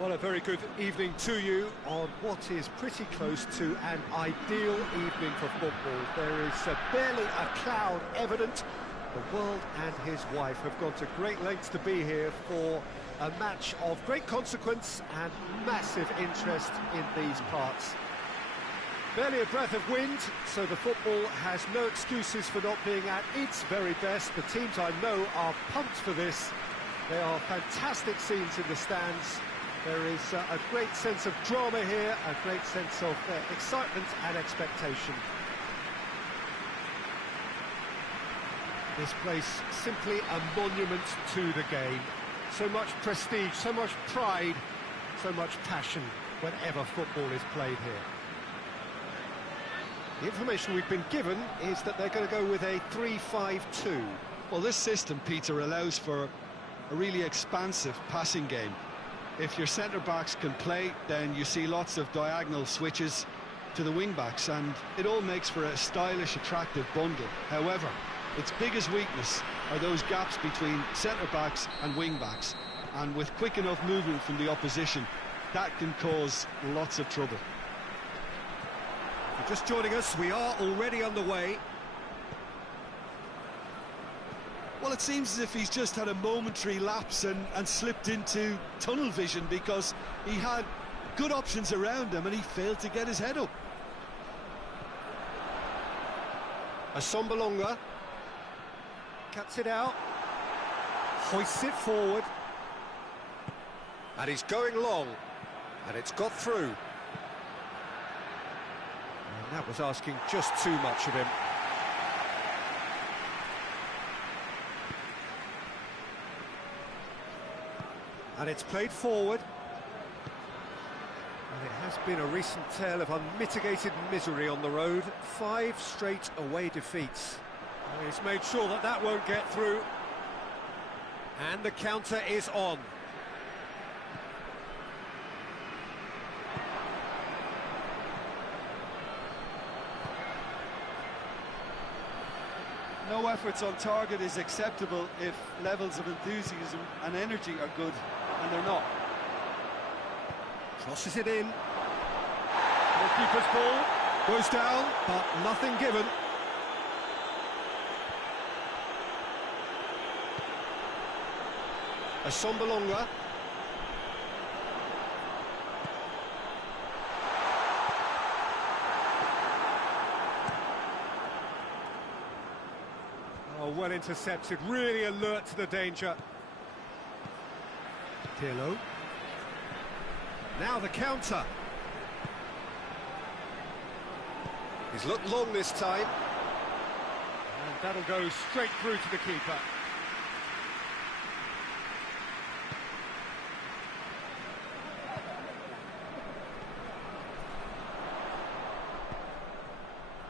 Well, a very good evening to you on what is pretty close to an ideal evening for football. There is barely a cloud evident. The world and his wife have gone to great lengths to be here for a match of great consequence and massive interest in these parts. Barely a breath of wind, so the football has no excuses for not being at its very best. The teams I know are pumped for this. There are fantastic scenes in the stands. There is a great sense of drama here, a great sense of excitement and expectation. This place simply a monument to the game. So much prestige, so much pride, so much passion whenever football is played here. The information we've been given is that they're going to go with a 3-5-2. Well, this system, Peter, allows for a really expansive passing game. If your centre-backs can play, then you see lots of diagonal switches to the wing-backs, and it all makes for a stylish, attractive bundle. However, its biggest weakness are those gaps between centre-backs and wing-backs, and with quick enough movement from the opposition, that can cause lots of trouble. If you're just joining us, we are already underway. Well, it seems as if he's just had a momentary lapse and slipped into tunnel vision, because he had good options around him and he failed to get his head up. Asombalonga cuts it out, hoists it forward, and he's going long, and it's got through. And that was asking just too much of him. And it's played forward. And it has been a recent tale of unmitigated misery on the road. 5 straight away defeats. And he's made sure that that won't get through. And the counter is on. No efforts on target is acceptable if levels of enthusiasm and energy are good, and they're not. Crosses it in. Goalkeeper's ball goes down, but nothing given. Asombalonga. Oh, well intercepted, really alert to the danger. Pirlo. Now the counter. He's looked long this time. And that'll go straight through to the keeper.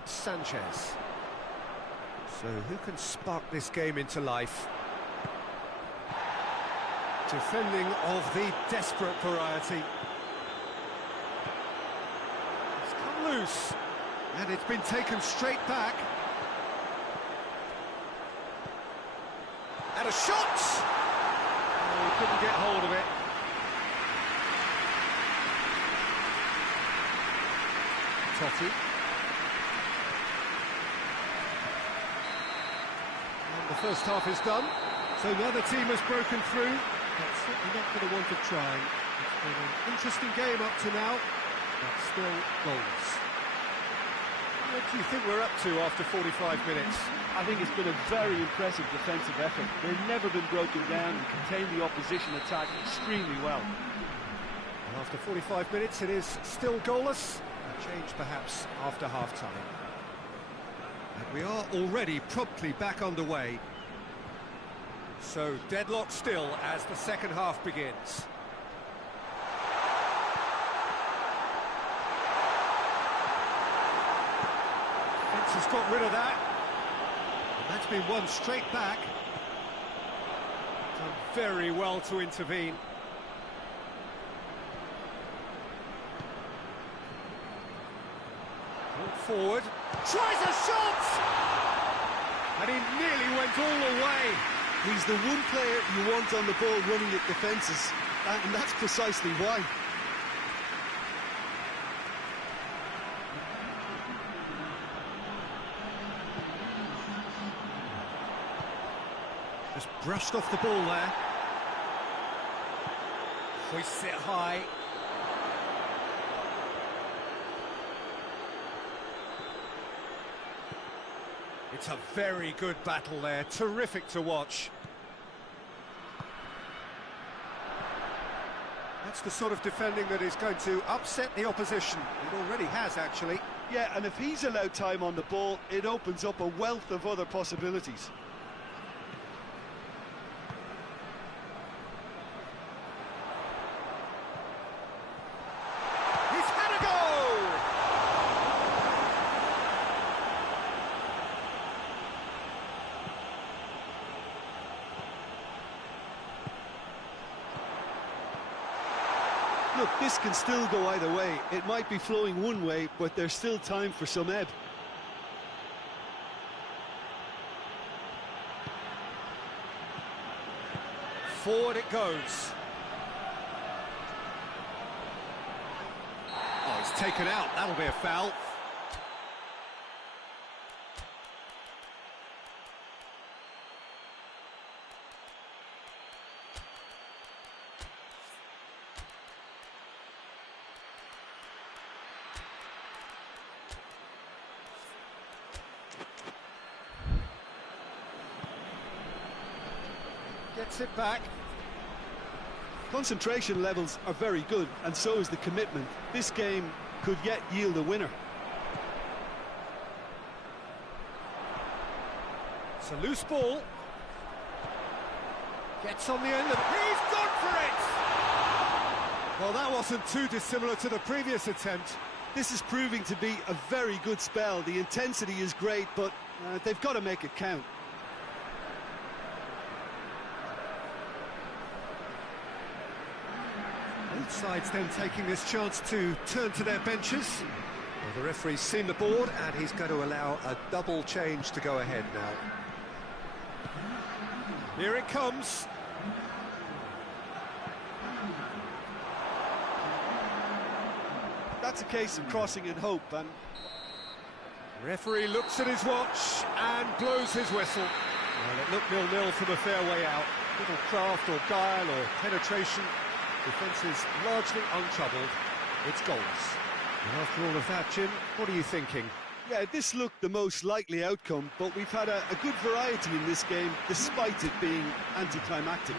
Sanchez. So who can spark this game into life? Defending of the desperate variety. It's come loose, and it's been taken straight back. And a shot! Oh, he couldn't get hold of it. Totti. And the first half is done, so the other team has broken through. That's certainly not going to want to try. It's been an interesting game up to now, but still goalless. What do you think we're up to after 45 minutes? I think it's been a very impressive defensive effort. They've never been broken down and contained the opposition attack extremely well. And after 45 minutes, it is still goalless. A change perhaps after half-time. And we are already promptly back underway. So, deadlock still as the second half begins. Fence has got rid of that. And that's been won straight back. Done very well to intervene. Brought forward. Tries a shot! And he nearly went all the way. He's the one player you want on the ball running at defences. and that's precisely why. Just brushed off the ball there. Hoists it high. It's a very good battle there, terrific to watch. That's the sort of defending that is going to upset the opposition. It already has, actually. Yeah, and if he's allowed time on the ball, it opens up a wealth of other possibilities. He's had a goal! Look, this can still go either way. It might be flowing one way, but there's still time for some ebb. Forward it goes. Oh, he's taken out. That'll be a foul. Gets it back. Concentration levels are very good, and so is the commitment. This game could yet yield a winner. It's a loose ball. Gets on the end of it. He's gone for it! Well, that wasn't too dissimilar to the previous attempt. This is proving to be a very good spell. The intensity is great, but they've got to make it count. Both sides then taking this chance to turn to their benches. Well, the referee's seen the board and he's going to allow a double change to go ahead now. Here it comes. That's a case of crossing in hope, and Referee looks at his watch and blows his whistle. Well, it looked 0-0 from a fair way out. Little craft or guile or penetration. Defence is largely untroubled. It's goals. And after all of that, Jim, what are you thinking? yeah, this looked the most likely outcome, but we've had a good variety in this game, despite it being anticlimactic.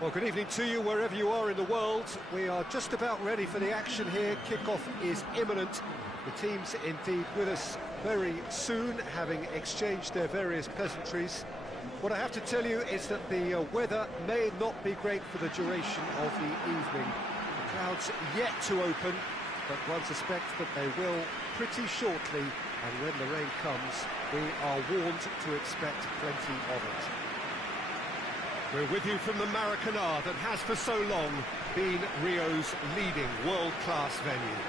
Well, good evening to you wherever you are in the world. We are just about ready for the action here. Kickoff is imminent. The team's indeed with us very soon, having exchanged their various pleasantries. What I have to tell you is that the weather may not be great for the duration of the evening. The clouds yet to open, but one suspects that they will pretty shortly, and when the rain comes, we are warned to expect plenty of it. We're with you from the Maracanã that has for so long been Rio's leading world-class venue.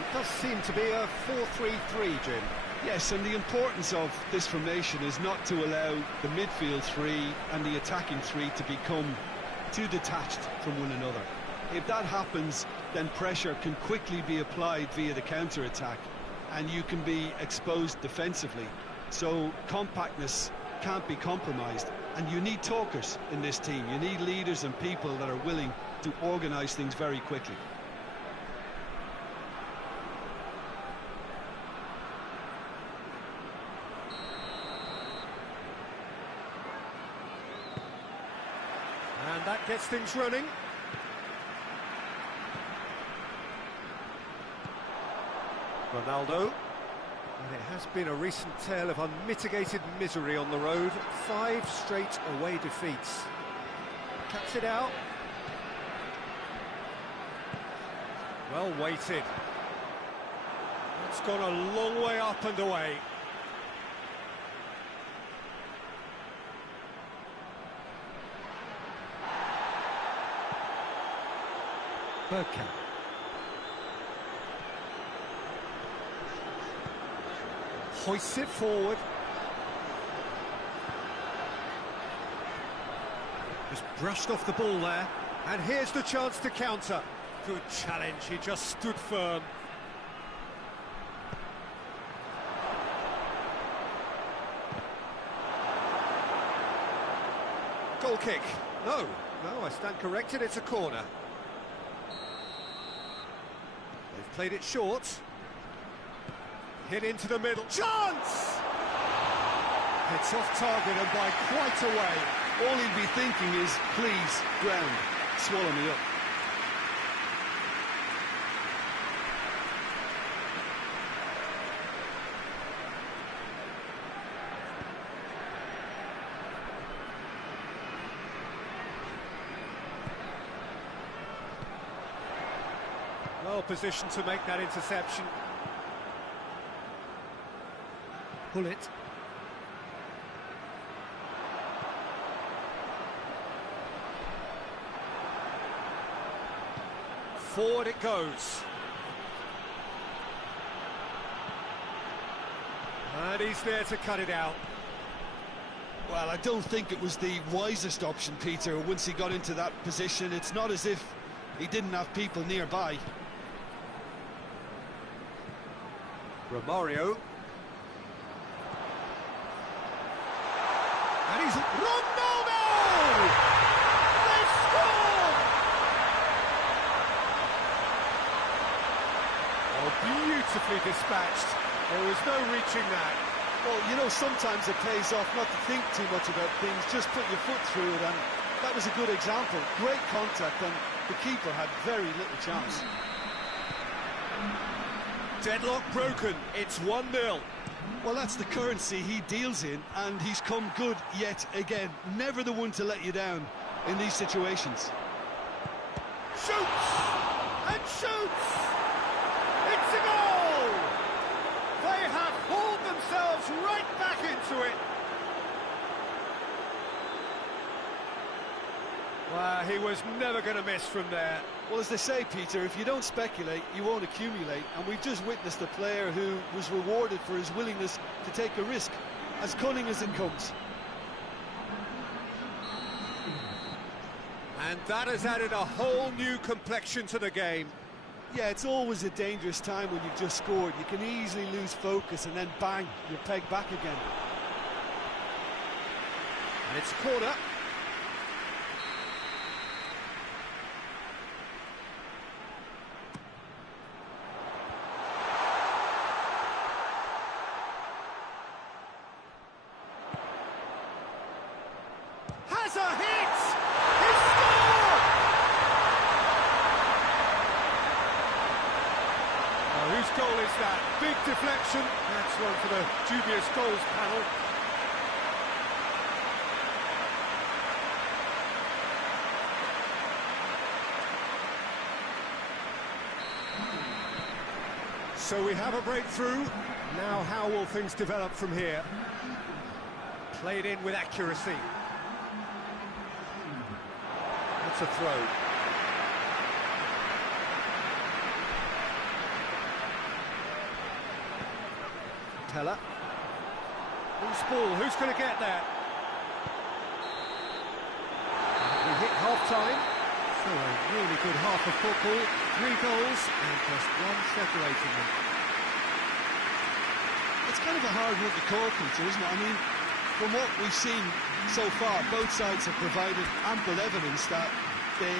It does seem to be a 4-3-3, Jim. Yes, and the importance of this formation is not to allow the midfield three and the attacking three to become too detached from one another. If that happens, then pressure can quickly be applied via the counter-attack, and you can be exposed defensively. So compactness can't be compromised, and you need talkers in this team. You need leaders and people that are willing to organise things very quickly. And that gets things running. Ronaldo. And it has been a recent tale of unmitigated misery on the road. 5 straight away defeats. Cuts it out. Well weighted. It's gone a long way up and away. Bergkamp. Hoists it forward. Just brushed off the ball there. And here's the chance to counter. Good challenge, he just stood firm. Goal kick. No, I stand corrected, it's a corner. They've played it short. Hit into the middle. Chance! It's off target and by quite a way. All he'd be thinking is, please, ground, swallow me up. Well positioned to make that interception. Pull it. Forward it goes. And he's there to cut it out. Well, I don't think it was the wisest option, Peter, once he got into that position. It's not as if he didn't have people nearby. Romario. And he's Ronaldo! They score! Oh, beautifully dispatched. There was no reaching that. Well, you know, sometimes it pays off not to think too much about things, just put your foot through it, and that was a good example. Great contact, and the keeper had very little chance. Deadlock broken, it's 1-0. Well, that's the currency he deals in, and he's come good yet again. Never the one to let you down in these situations. Shoots! And shoots! It's a goal! They have hauled themselves right back into it. Well, he was never going to miss from there. Well, as they say, Peter, if you don't speculate, you won't accumulate. And we've just witnessed a player who was rewarded for his willingness to take a risk, as cunning as it comes. And that has added a whole new complexion to the game. Yeah, it's always a dangerous time when you've just scored. You can easily lose focus and then bang, you're pegged back again. And it's corner. that? Big deflection. That's one for the dubious goals panel. So we have a breakthrough. Now how will things develop from here? Played in with accuracy. That's a throw. Pella. Loose ball, who's going to get that? We hit half-time. So a really good half of football. 3 goals and just one separating them. It's kind of a hard one to call, Peter, isn't it? I mean, from what we've seen so far, both sides have provided ample evidence that they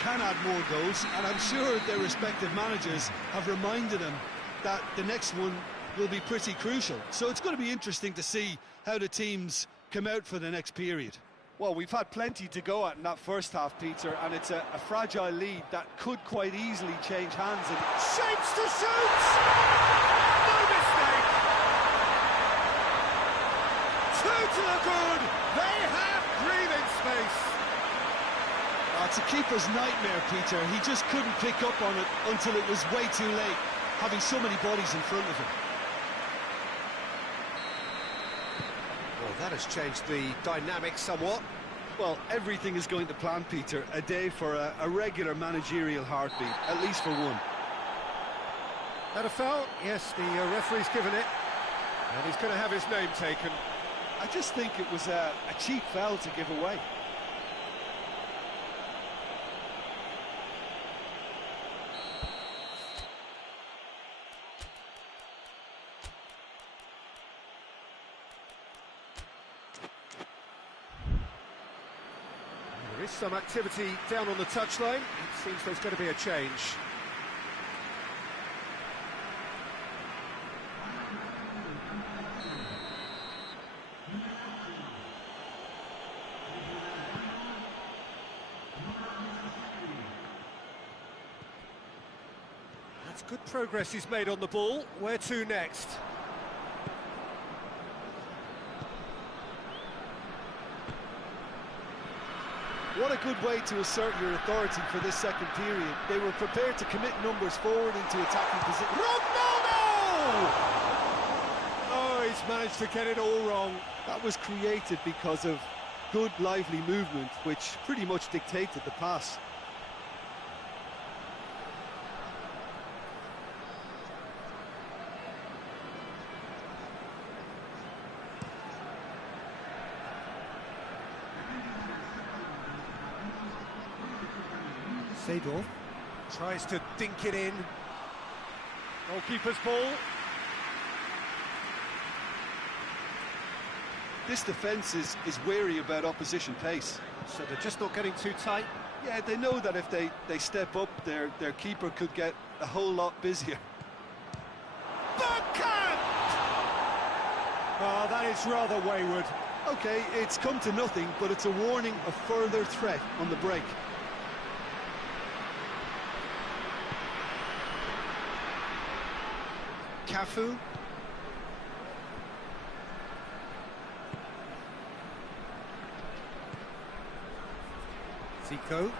can add more goals, and I'm sure their respective managers have reminded them that the next one will be pretty crucial. So it's going to be interesting to see how the teams come out for the next period. Well, we've had plenty to go at in that first half, Peter, and it's a fragile lead that could quite easily change hands. And shapes to shoot! No mistake! 2 to the good! They have breathing space! Oh, it's a keeper's nightmare, Peter. He just couldn't pick up on it until it was way too late, having so many bodies in front of him. Well, that has changed the dynamic somewhat. Well, everything is going to plan, Peter. A day for a regular managerial heartbeat, at least for one. That a foul? Yes, the referee's given it. And he's going to have his name taken. I just think it was a cheap foul to give away. There is some activity down on the touchline. It seems there's going to be a change. That's good progress he's made on the ball. Where to next? What a good way to assert your authority for this second period. They were prepared to commit numbers forward into attacking position. Ronaldo! Oh, he's managed to get it all wrong. That was created because of good, lively movement, which pretty much dictated the pass. Seedorf tries to dink it in. Goalkeeper's ball. This defence is wary about opposition pace. So they're just not getting too tight. Yeah, they know that if they step up, their keeper could get a whole lot busier. Backhand! Oh, that is rather wayward. OK, it's come to nothing, but it's a warning of further threat on the break. Cafu. Zico.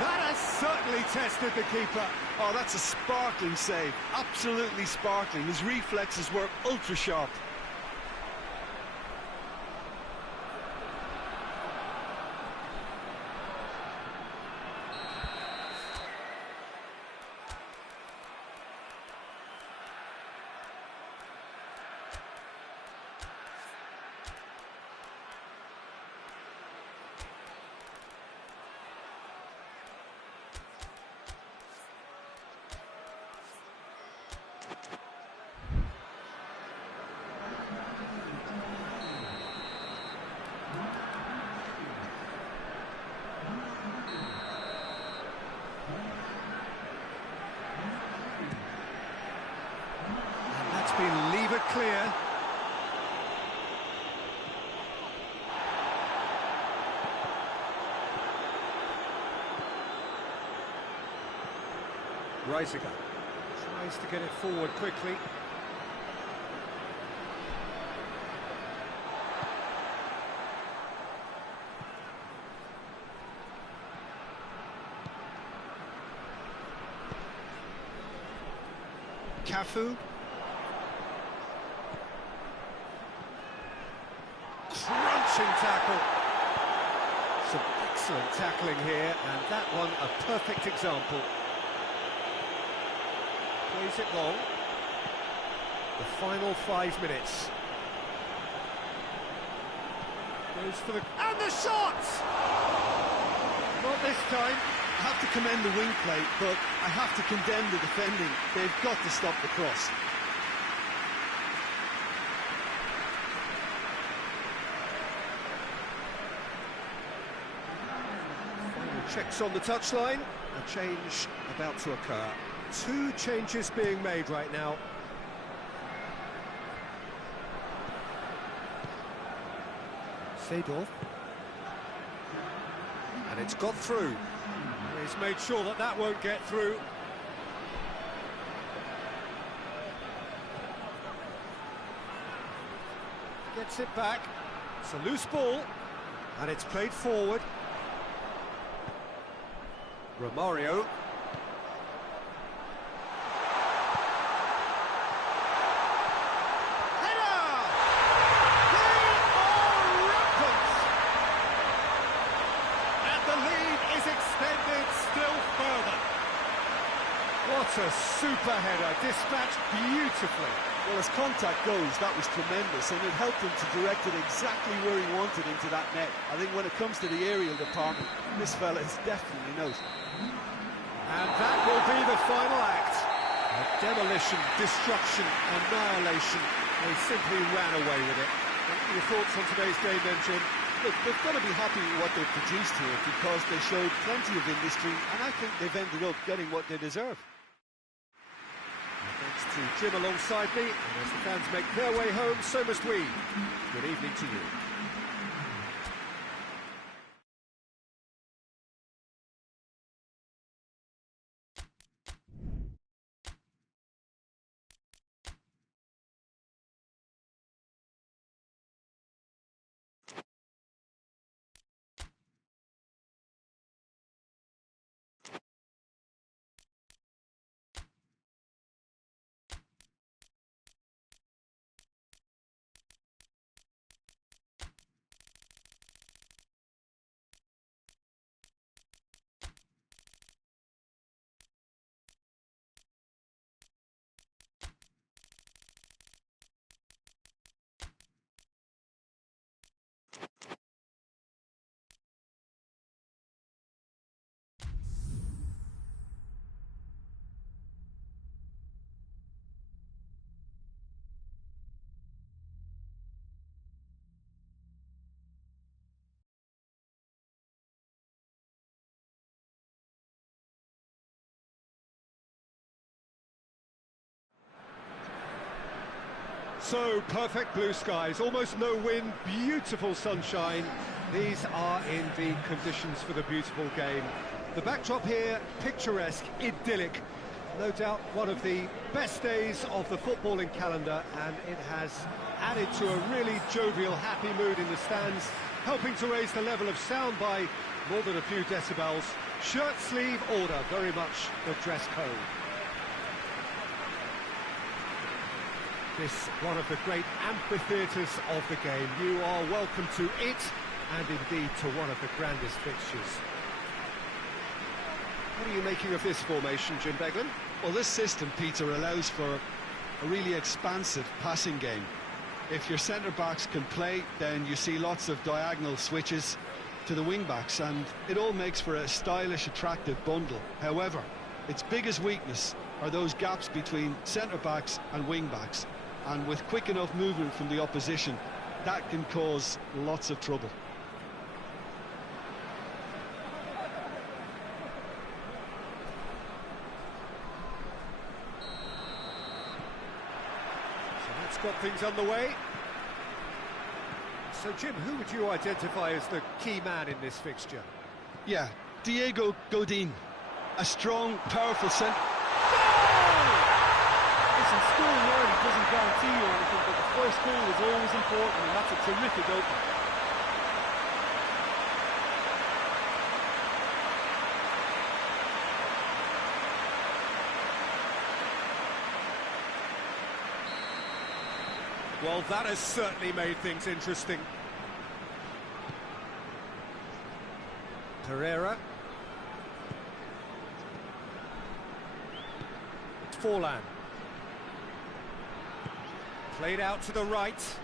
That has certainly tested the keeper. Oh, that's a sparkling save. Absolutely sparkling. His reflexes were ultra sharp. Reisiger tries to get it forward quickly. Cafu. Crunching tackle. Some excellent tackling here, and that one a perfect example. Plays it long. The final 5 minutes. Goes for the... and the shot! Not this time. I have to commend the wing play, but I have to condemn the defending. They've got to stop the cross. Final checks on the touchline. A change about to occur. 2 changes being made right now. Seedorf. And it's got through. He's made sure that that won't get through. Gets it back. It's a loose ball. And it's played forward. Romario. What a super header, dispatched beautifully. Well, as contact goes, that was tremendous, and it helped him to direct it exactly where he wanted into that net. I think when it comes to the aerial department, this fella is definitely no. And that will be the final act. A demolition, destruction, annihilation. They simply ran away with it. What are your thoughts on today's game then, Jim? Look, they've got to be happy with what they've produced here, because they showed plenty of industry, and I think they've ended up getting what they deserve. Thanks to Jim alongside me, and as the fans make their way home, so must we. Good evening to you. So, perfect blue skies, almost no wind, beautiful sunshine. These are in the conditions for the beautiful game. The backdrop here, picturesque, idyllic. No doubt one of the best days of the footballing calendar, and it has added to a really jovial, happy mood in the stands, helping to raise the level of sound by more than a few decibels. Shirt sleeve order, very much the dress code. This one of the great amphitheatres of the game. You are welcome to it, and indeed to one of the grandest fixtures. What are you making of this formation, Jim Beglin? Well, this system, Peter, allows for a really expansive passing game. If your centre-backs can play, then you see lots of diagonal switches to the wing-backs, and it all makes for a stylish, attractive bundle. However, its biggest weakness are those gaps between centre-backs and wing-backs. And with quick enough movement from the opposition, that can cause lots of trouble. So that's got things underway. So, Jim, who would you identify as the key man in this fixture? Yeah, Diego Godin, a strong, powerful centre. Listen, scoring early doesn't guarantee you anything, but the first goal is always important, and that's a terrific opener. Well, that has certainly made things interesting. Pereira. Forlan. Played out to the right.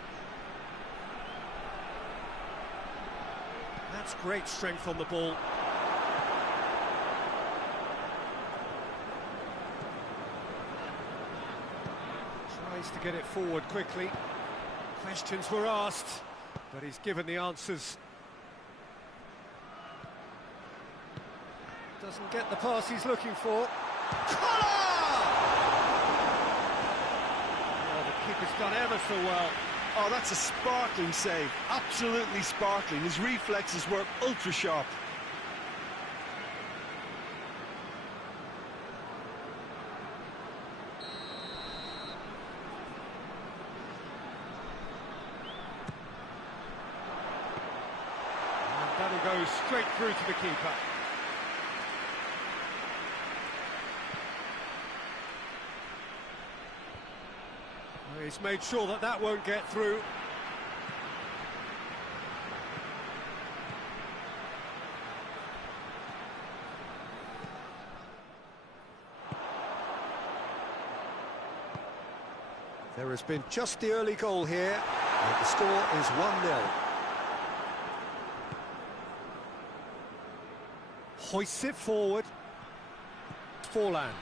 That's great strength on the ball. Tries to get it forward quickly. Questions were asked, but he's given the answers. Doesn't get the pass he's looking for. Oh, the keeper's done ever so well. Oh, that's a sparkling save. Absolutely sparkling. His reflexes were ultra sharp. And that'll go straight through to the keeper. He's made sure that that won't get through. There has been just the early goal here, and the score is 1-0. Hoists it forward. Forlan.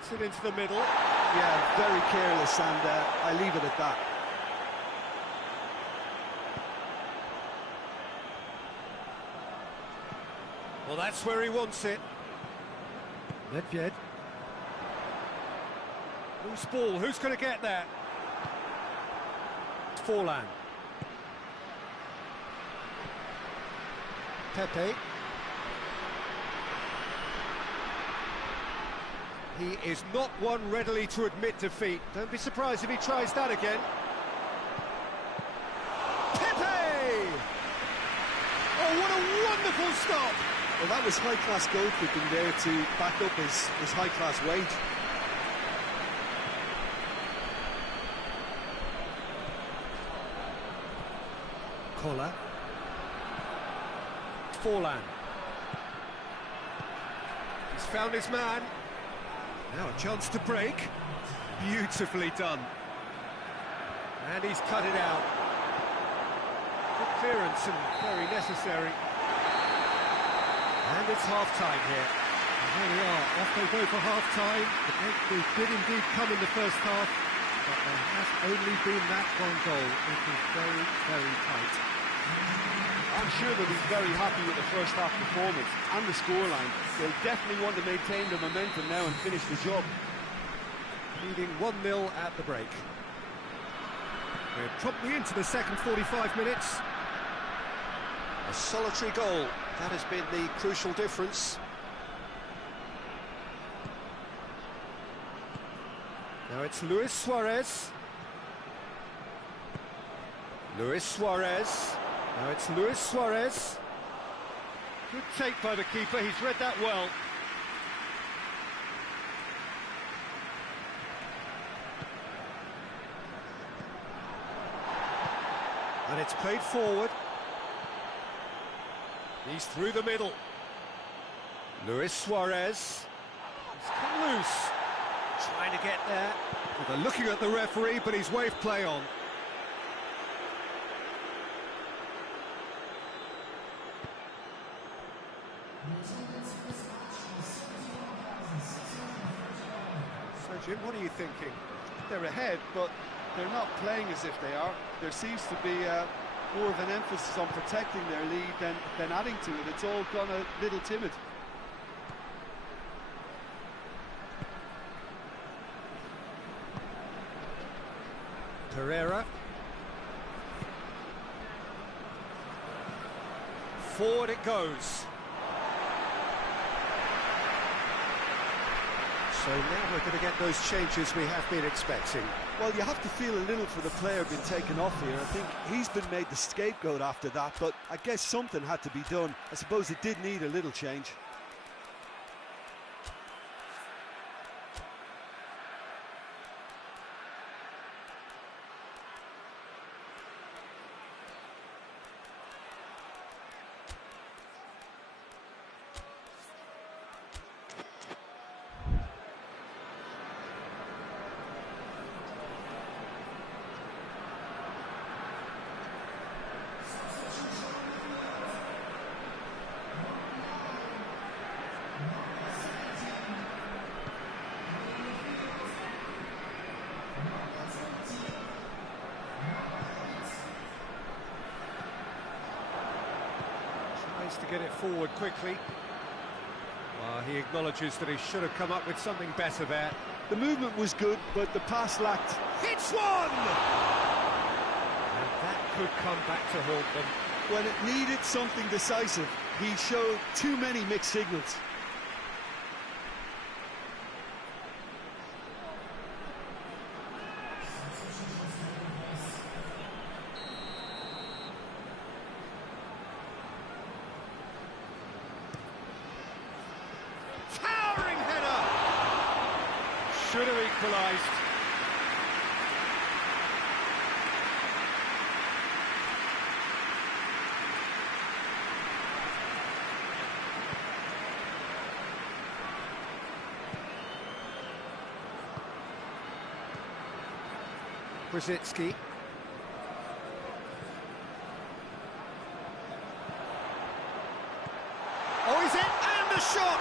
Gets it into the middle. Yeah, very careless, and I leave it at that. Well, that's where he wants it. Nedved. Loose ball, who's going to get there? Forlan. Pepe. He is not one readily to admit defeat. Don't be surprised if he tries that again. Pepe! Oh, what a wonderful stop! Well, that was high-class goalkeeping there to back up his high-class wage. Kola. Forlan. He's found his man. Now a chance to break. Beautifully done. And he's cut it out. Good clearance and very necessary. And it's half-time here. And here we are, off they go for half-time. The breakthrough did indeed come in the first half, but there has only been that one goal. It is very, very tight. I'm sure they'll be very happy with the first half performance and the scoreline. They'll definitely want to maintain the momentum now and finish the job. Leading 1-0 at the break. We're promptly into the second 45 minutes. A solitary goal, that has been the crucial difference. Now it's Luis Suarez. Luis Suarez. Now it's Luis Suarez. Good take by the keeper, he's read that well. And it's played forward. He's through the middle. Luis Suarez. He's come loose. Trying to get there. Well, they're looking at the referee, but he's waved play on. So, Jim, what are you thinking? They're ahead, but they're not playing as if they are. There seems to be more of an emphasis on protecting their lead than adding to it. It's all gone a little timid. Pereira. Forward it goes. So now we're going to get those changes we have been expecting. Well, you have to feel a little for the player being taken off here. I think he's been made the scapegoat after that, but I guess something had to be done. I suppose it did need a little change. To get it forward quickly. He acknowledges that he should have come up with something better there. The movement was good, but the pass lacked. Hits one! And that could come back to haunt them. When it needed something decisive, he showed too many mixed signals. Should have equalised. Brzezinski. Oh, is it? And the shot!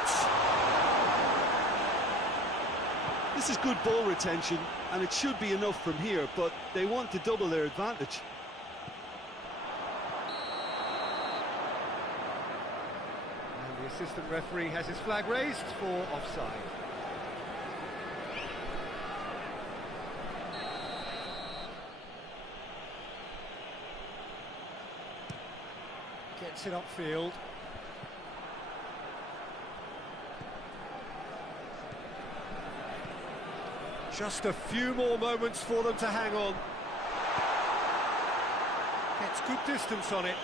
This is good ball retention, and it should be enough from here, but they want to double their advantage. And the assistant referee has his flag raised for offside. Gets it upfield. Just a few more moments for them to hang on. Gets good distance on it.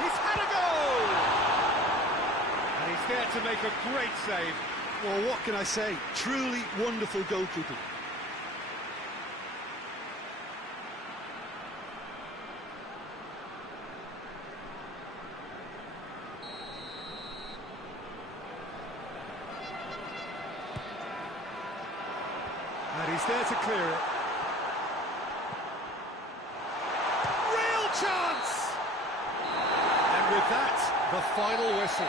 He's had a goal! And he's there to make a great save. Well, what can I say? Truly wonderful goalkeeping. And he's there to clear it. Real chance! And with that, the final whistle.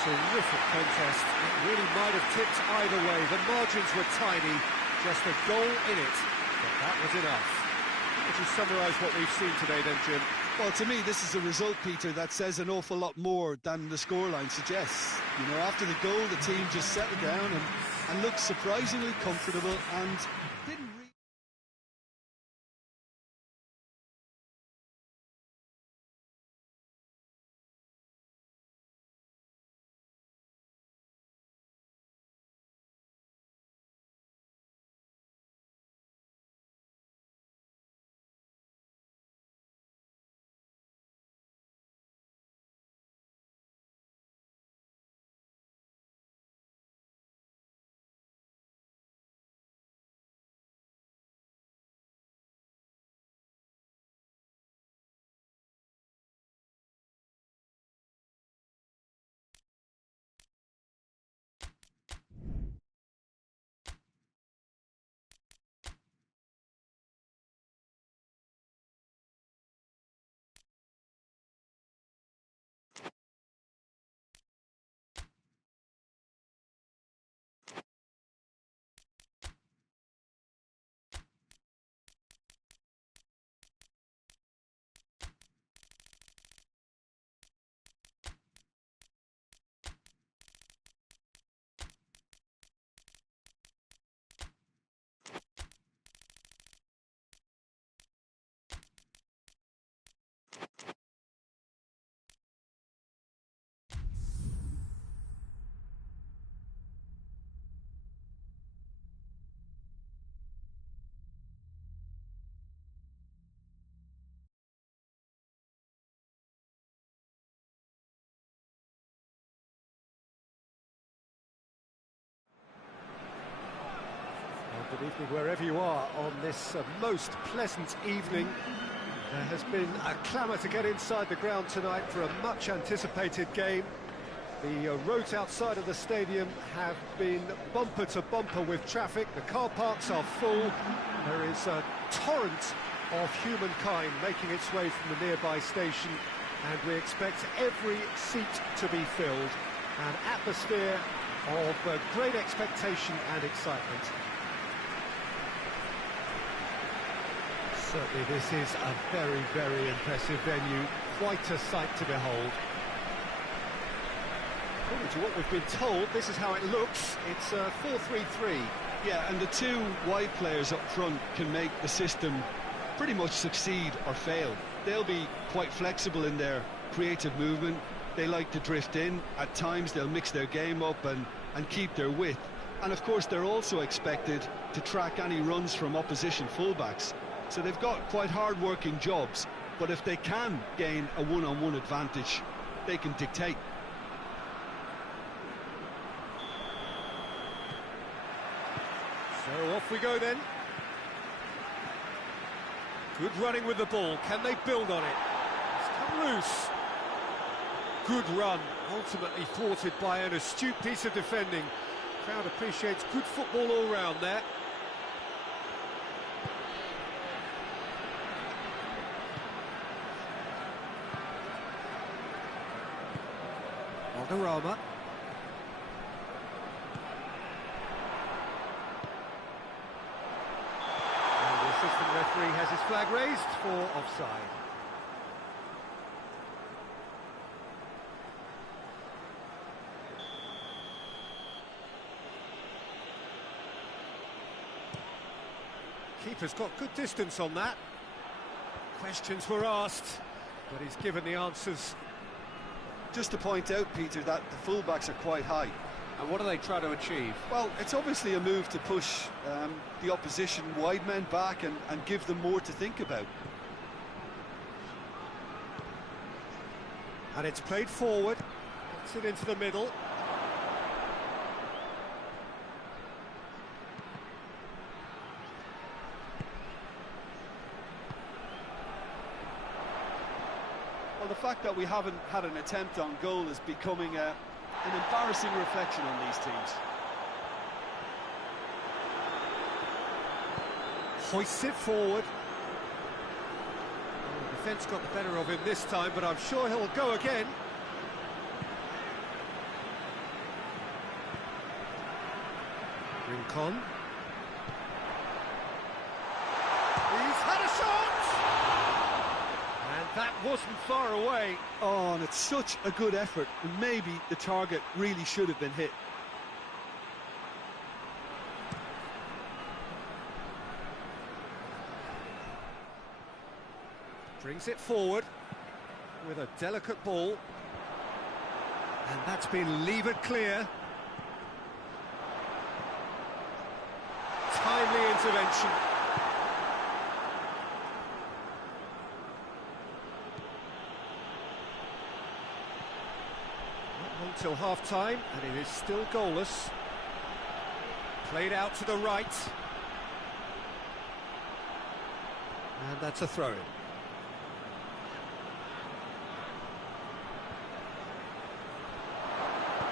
Terrific contest. It really might have tipped either way. The margins were tiny, just a goal in it, but that was enough. Would you summarise what we've seen today then, Jim? Well, to me, this is a result, Peter, that says an awful lot more than the scoreline suggests. You know, after the goal, the team just settled down and looked surprisingly comfortable and didn't Good evening wherever you are on this most pleasant evening. There has been a clamour to get inside the ground tonight for a much-anticipated game. The roads outside of the stadium have been bumper to bumper with traffic. The car parks are full. There is a torrent of humankind making its way from the nearby station, and we expect every seat to be filled. An atmosphere of great expectation and excitement. Certainly this is a very, very impressive venue. Quite a sight to behold. According to what we've been told, this is how it looks. It's 4-3-3. Yeah, and the two wide players up front can make the system pretty much succeed or fail. They'll be quite flexible in their creative movement. They like to drift in. At times they'll mix their game up and keep their width. And of course they're also expected to track any runs from opposition fullbacks. So they've got quite hard-working jobs, but if they can gain a one-on-one advantage, they can dictate. So off we go then. Good running with the ball. Can they build on it? It's come loose. Good run, ultimately thwarted by an astute piece of defending. Crowd appreciates good football all round there. Valderrama. And the assistant referee has his flag raised for offside. Keeper's got good distance on that. Questions were asked, but he's given the answers. Just to point out, Peter, that the fullbacks are quite high. And what do they try to achieve? Well, it's obviously a move to push the opposition wide men back and give them more to think about. And it's played forward. Puts it into the middle. Well, the fact that we haven't had an attempt on goal is becoming an embarrassing reflection on these teams. Hoists it forward. The defence got the better of him this time, but I'm sure he'll go again. Rincon. He's had a shot! And that wasn't far away. Oh, and it's such a good effort, and maybe the target really should have been hit. Brings it forward with a delicate ball. And that's been levered clear. Timely intervention. Not long till half-time, and it is still goalless. Played out to the right. And that's a throw-in.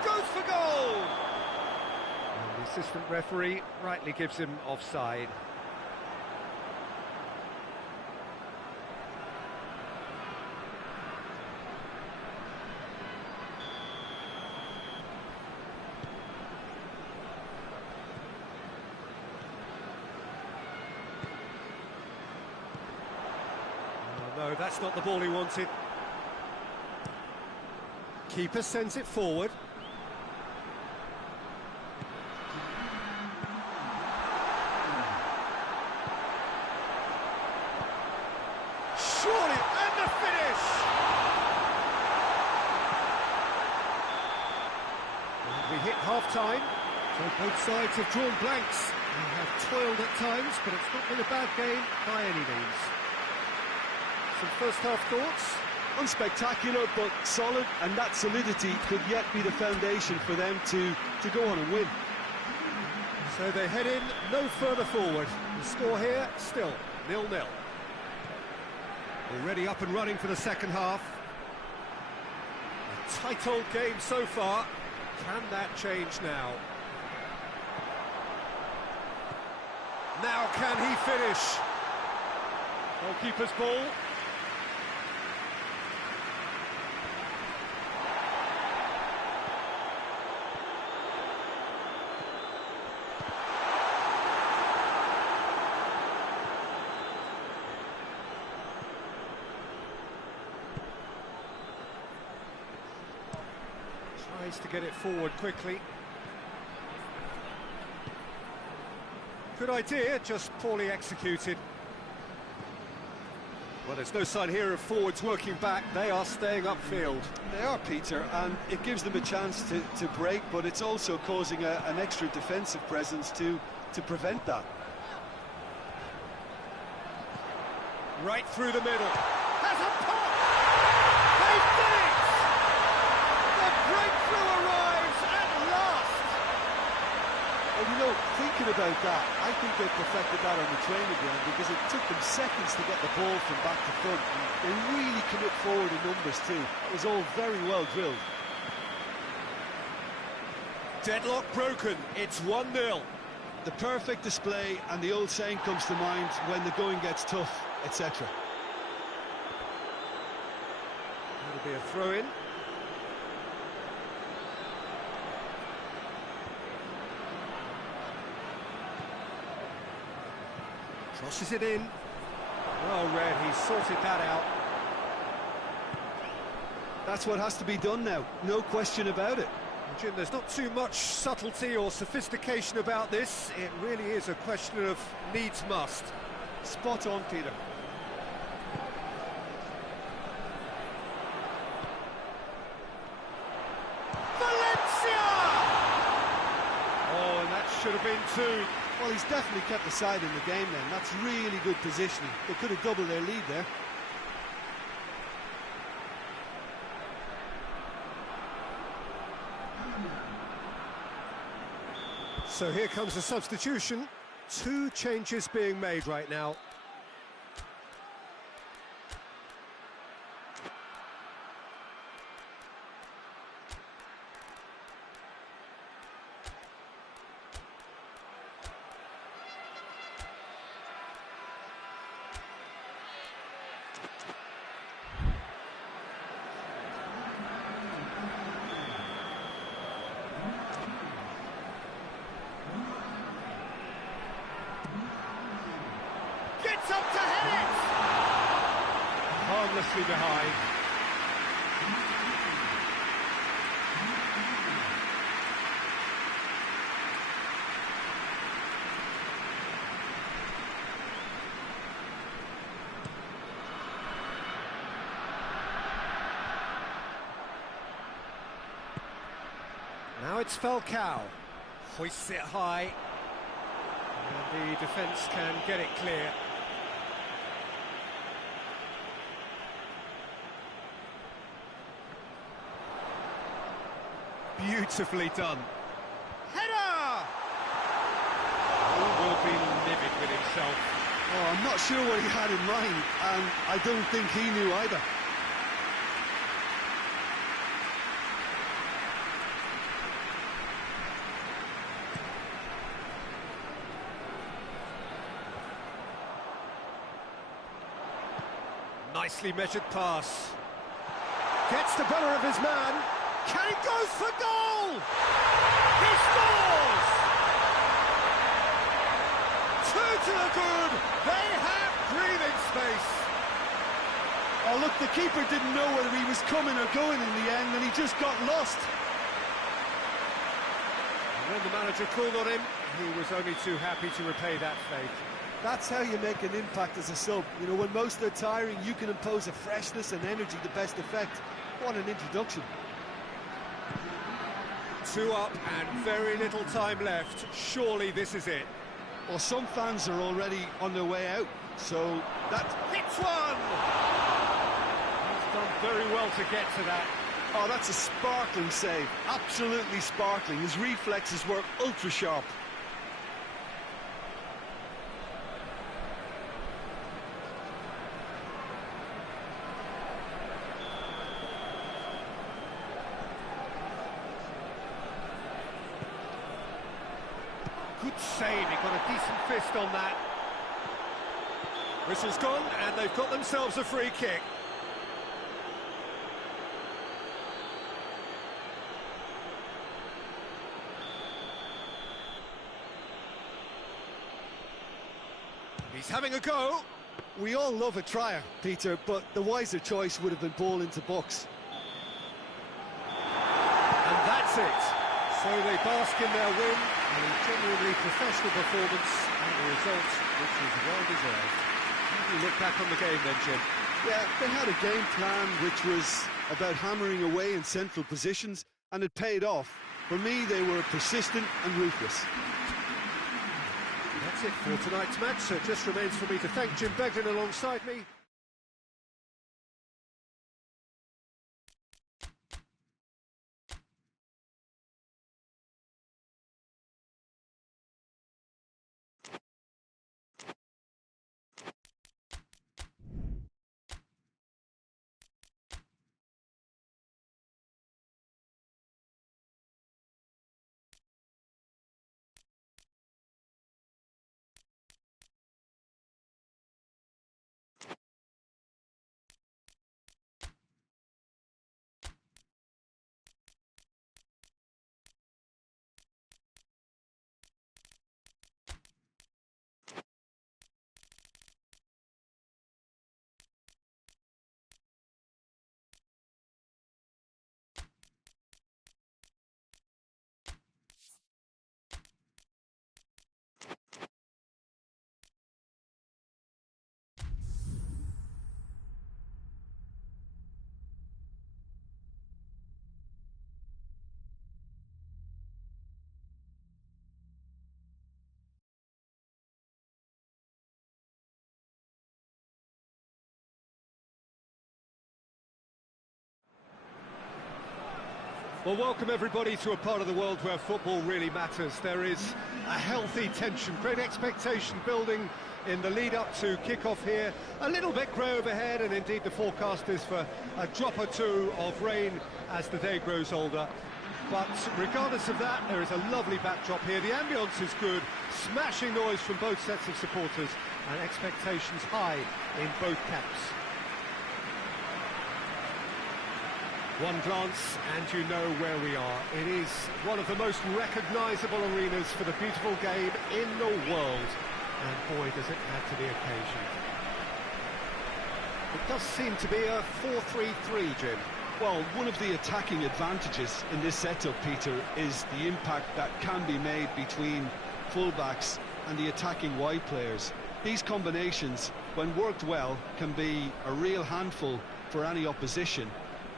Goes for goal! And the assistant referee rightly gives him offside. No, that's not the ball he wanted. Keeper sends it forward. Surely, and the finish! And we hit half-time, so both sides have drawn blanks and have toiled at times, but it's not been a bad game by any means. Some first-half thoughts? Unspectacular, but solid, and that solidity could yet be the foundation for them to go on and win. So they head in no further forward. The score here, still 0-0. Already up and running for the second half. A tight old game so far. Can that change now? Now can he finish? Goalkeeper's ball. Tries to get it forward quickly. Good idea, just poorly executed. Well, there's no sign here of forwards working back. They are staying upfield. They are, Peter, and it gives them a chance to break, but it's also causing an extra defensive presence to prevent that. Right through the middle. Has a pop! They did it! The breakthrough arrives at last! Well, you know, thinking about that, I think they perfected that on the training ground because it took them seconds to get the ball from back to front. And they really commit forward in numbers too. It was all very well drilled. Deadlock broken, it's 1-0. The perfect display, and the old saying comes to mind, when the going gets tough, etc. That'll be a throw-in. Crosses it in. Well read, he's sorted that out. That's what has to be done now, no question about it. Jim, there's not too much subtlety or sophistication about this. It really is a question of needs must. Spot on, Peter. Valencia! Oh, and that should have been two. Well, he's definitely kept the side in the game then. That's really good positioning. They could have doubled their lead there. So here comes the substitution. 2 changes being made right now. Gets up to hit it! Harmlessly behind. Now it's Falcao. Hoists it high. And the defence can get it clear. Beautifully done. Header! He will be livid with himself. Oh, I'm not sure what he had in mind, and I don't think he knew either. Nicely measured pass. Gets the better of his man. Can he go for goal? He scores! 2 to the good. They have breathing space. Oh, look, the keeper didn't know whether he was coming or going in the end, and he just got lost. And when the manager called on him, he was only too happy to repay that fate. That's how you make an impact as a sub. You know, when most are tiring, you can impose a freshness and energy to best effect. What an introduction. 2 up and very little time left. Surely this is it. Well, some fans are already on their way out, so that hits one! He's done very well to get to that. Oh, that's a sparkling save. Absolutely sparkling. His reflexes were ultra sharp. Good save, he got a decent fist on that. Whistle's gone, and they've got themselves a free kick. He's having a go. We all love a trier, Peter, but the wiser choice would have been ball into box. And that's it. So they bask in their win, a genuinely professional performance, and a result which was well-deserved. How do you look back on the game then, Jim? Yeah, they had a game plan which was about hammering away in central positions, and it paid off. For me, they were persistent and ruthless. That's it for tonight's match, so it just remains for me to thank Jim Begden alongside me. Well, welcome everybody to a part of the world where football really matters. There is a healthy tension, great expectation building in the lead-up to kick-off here. A little bit grey overhead, and indeed the forecast is for a drop or two of rain as the day grows older. But regardless of that, there is a lovely backdrop here. The ambience is good, smashing noise from both sets of supporters, and expectations high in both camps. One glance and you know where we are. It is one of the most recognisable arenas for the beautiful game in the world. And boy, does it add to the occasion. It does seem to be a 4-3-3, Jim. Well, one of the attacking advantages in this setup, Peter, is the impact that can be made between fullbacks and the attacking wide players. These combinations, when worked well, can be a real handful for any opposition.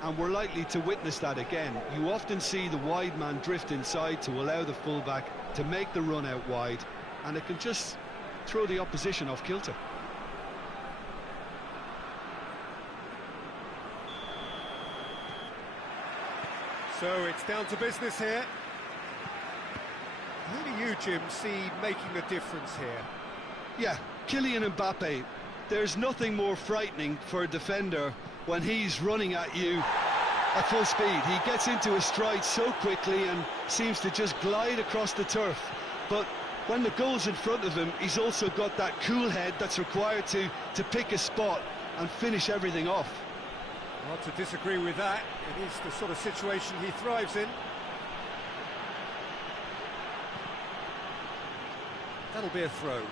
And we're likely to witness that again. You often see the wide man drift inside to allow the fullback to make the run out wide, and it can just throw the opposition off kilter. So it's down to business here. Who do you, Jim, see making a difference here? Yeah, Kylian Mbappe. There's nothing more frightening for a defender when he's running at you at full speed. He gets into a stride so quickly and seems to just glide across the turf. But when the goal's in front of him, he's also got that cool head that's required to pick a spot and finish everything off. Not to disagree with that. It is the sort of situation he thrives in. That'll be a throw.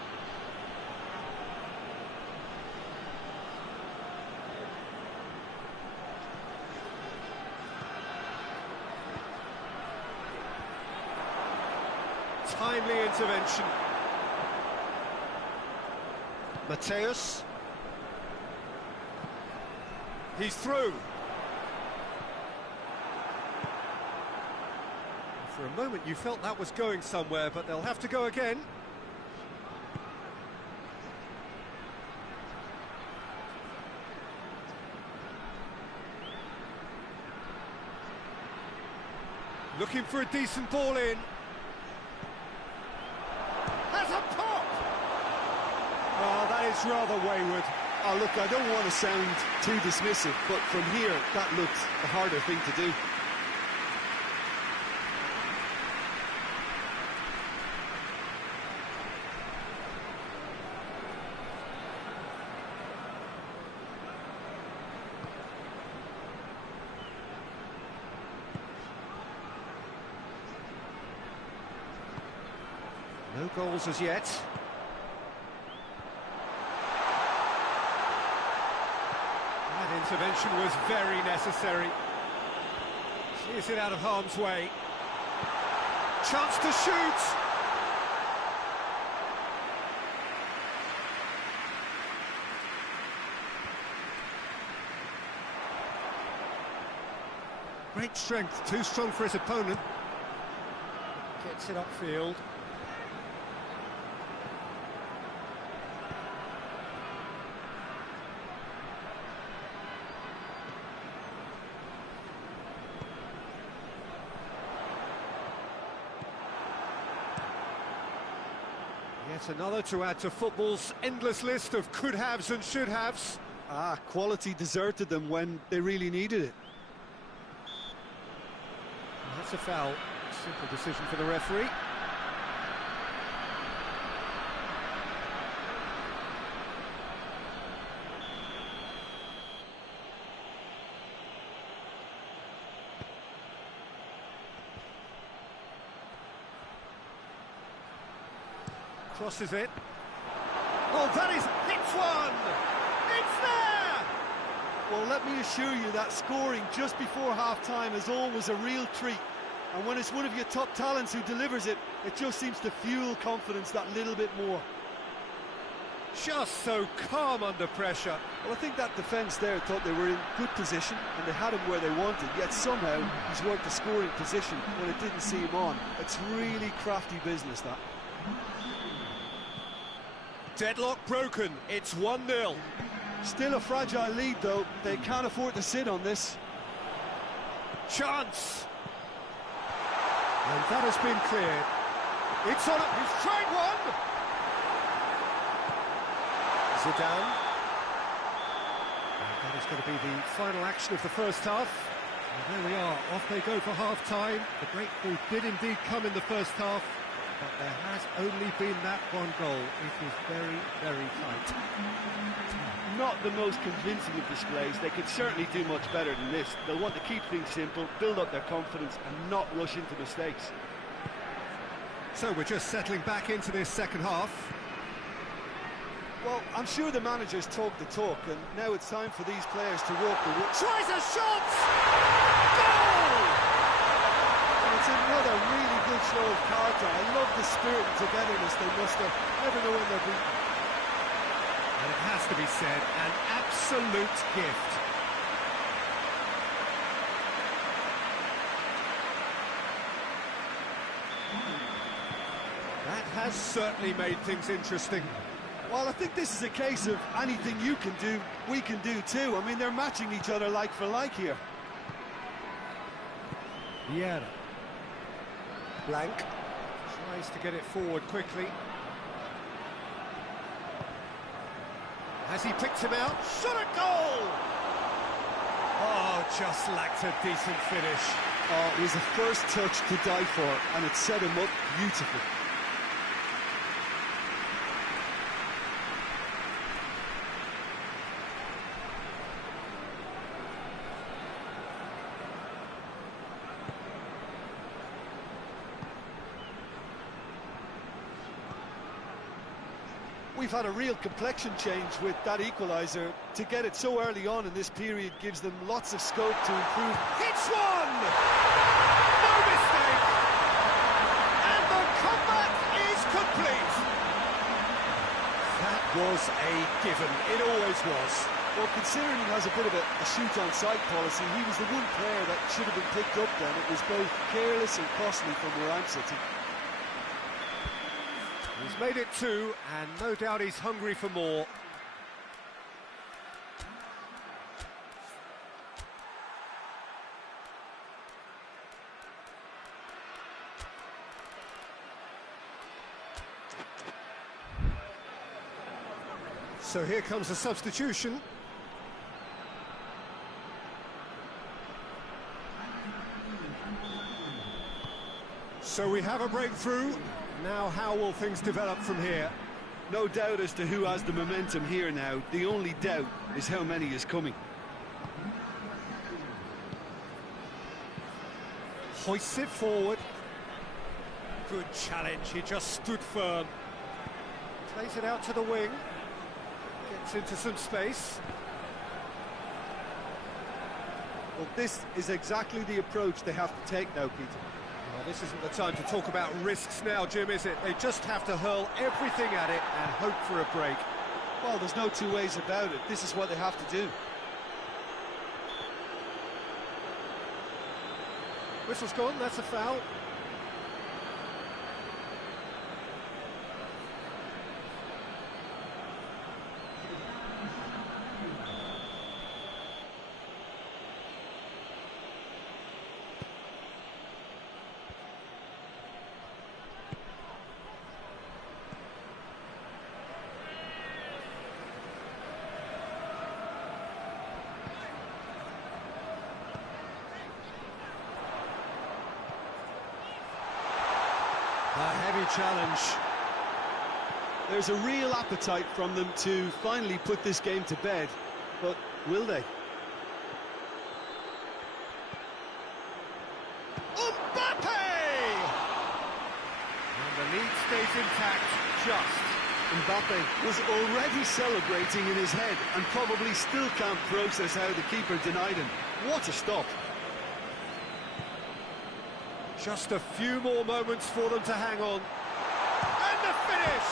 Timely intervention. Mateus. He's through. For a moment you felt that was going somewhere, but they'll have to go again. Looking for a decent ball in. Has a pop! Oh, that is rather wayward. Oh, look, I don't want to sound too dismissive, but from here, that looks the harder thing to do. No goals as yet. That intervention was very necessary. Shears it out of harm's way. Chance to shoot! Great strength, too strong for his opponent. Gets it upfield. Yet another to add to football's endless list of could-haves and should-haves. Quality deserted them when they really needed it. That's a foul. Simple decision for the referee. Crosses it. Oh, that is... It's one! It's there! Well, let me assure you that scoring just before half-time is always a real treat. And when it's one of your top talents who delivers it, it just seems to fuel confidence that little bit more. Just so calm under pressure. Well, I think that defence there thought they were in good position and they had him where they wanted, yet somehow he's worked the scoring position when it didn't see him on. It's really crafty business, that. Deadlock broken, it's 1-0. Still a fragile lead, though. They can't afford to sit on this. Chance! And that has been cleared. It's on, he's tried one! Zidane. And that is going to be the final action of the first half. And there we are, off they go for half-time. The breakthrough did indeed come in the first half, but there has only been that one goal. It was very, very tight. Not the most convincing of displays. They could certainly do much better than this. They'll want to keep things simple, build up their confidence and not rush into mistakes. So we're just settling back into this second half. Well, I'm sure the managers talk the talk, and now it's time for these players to walk the walk. Tries a shot! Goal! And it's another really good show of character. I love the spirit and togetherness they muster. Never know when they're beaten. And it has to be said, an absolute gift. That has certainly made things interesting. Well, I think this is a case of anything you can do, we can do too. I mean, they're matching each other like for like here. Vieira. Blank. Tries to get it forward quickly. Has he picked him out? Shot a goal! Oh, just lacked a decent finish. Oh, it was the first touch to die for, and it set him up beautifully. We've had a real complexion change with that equaliser. To get it so early on in this period gives them lots of scope to improve. Hits one! No mistake! And the comeback is complete! That was a given, it always was. Well, considering he has a bit of a shoot-on-sight policy, he was the one player that should have been picked up then. It was both careless and costly from where I'm sitting. He's made it 2, and no doubt he's hungry for more. So here comes a substitution. So we have a breakthrough. Now, how will things develop from here? No doubt as to who has the momentum here now. The only doubt is how many is coming. Hoists it forward. Good challenge, he just stood firm. Plays it out to the wing. Gets into some space. Well, this is exactly the approach they have to take now, Peter. Well, this isn't the time to talk about risks now, Jim, is it? They just have to hurl everything at it and hope for a break. Well, there's no two ways about it. This is what they have to do. Whistle's gone, that's a foul. A heavy challenge. There's a real appetite from them to finally put this game to bed, but will they? Mbappe! And the lead stays intact, just. Mbappe was already celebrating in his head and probably still can't process how the keeper denied him. What a stop. Just a few more moments for them to hang on. And the finish!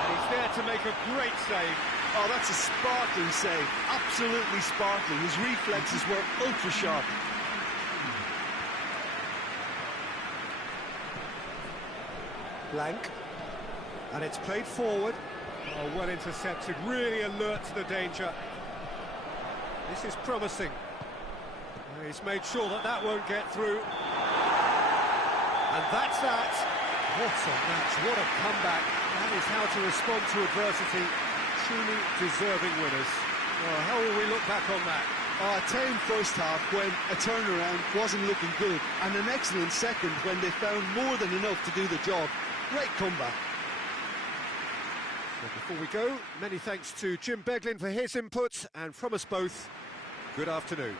And he's there to make a great save. Oh, that's a sparkling save. Absolutely sparkling. His reflexes were ultra-sharp. Blank. And it's played forward. Oh, well intercepted, really alert to the danger. This is promising. He's made sure that that won't get through. And that's that. What a match, what a comeback. That is how to respond to adversity. Truly deserving winners. Well, how will we look back on that? A tame first half when a turnaround wasn't looking good, and an excellent second when they found more than enough to do the job. Great comeback. Well, before we go, many thanks to Jim Beglin for his input, and from us both, good afternoon.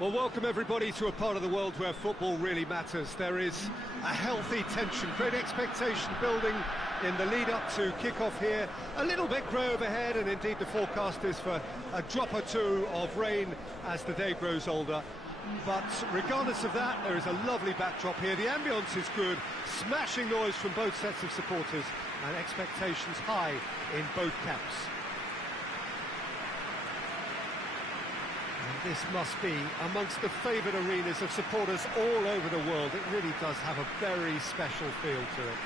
Well, welcome everybody to a part of the world where football really matters. There is a healthy tension, great expectation building in the lead-up to kick-off here. A little bit grey overhead, and indeed the forecast is for a drop or two of rain as the day grows older. But regardless of that, there is a lovely backdrop here. The ambience is good, smashing noise from both sets of supporters, and expectations high in both camps. And this must be amongst the favoured arenas of supporters all over the world. It really does have a very special feel to it.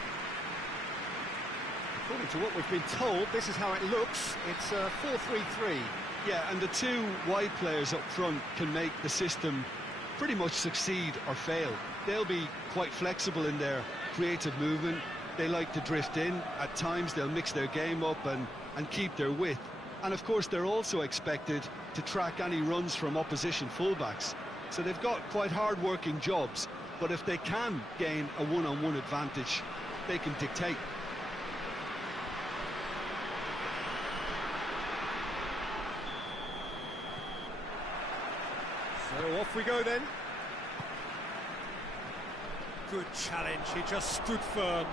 According to what we've been told, this is how it looks. It's 4-3-3. Yeah, and the two wide players up front can make the system pretty much succeed or fail. They'll be quite flexible in their creative movement. They like to drift in. At times they'll mix their game up and keep their width. And of course they're also expected to track any runs from opposition fullbacks. So they've got quite hard-working jobs, but if they can gain a one-on-one advantage, they can dictate. So off we go then. Good challenge, he just stood firm.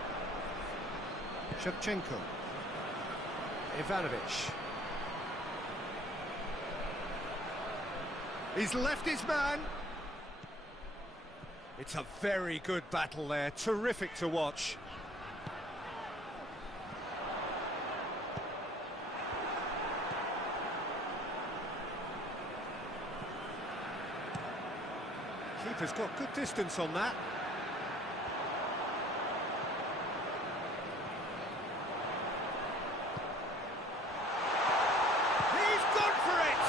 Shevchenko. Ivanovic. He's left his man. It's a very good battle there, terrific to watch. Keeper's got good distance on that. He's gone for it!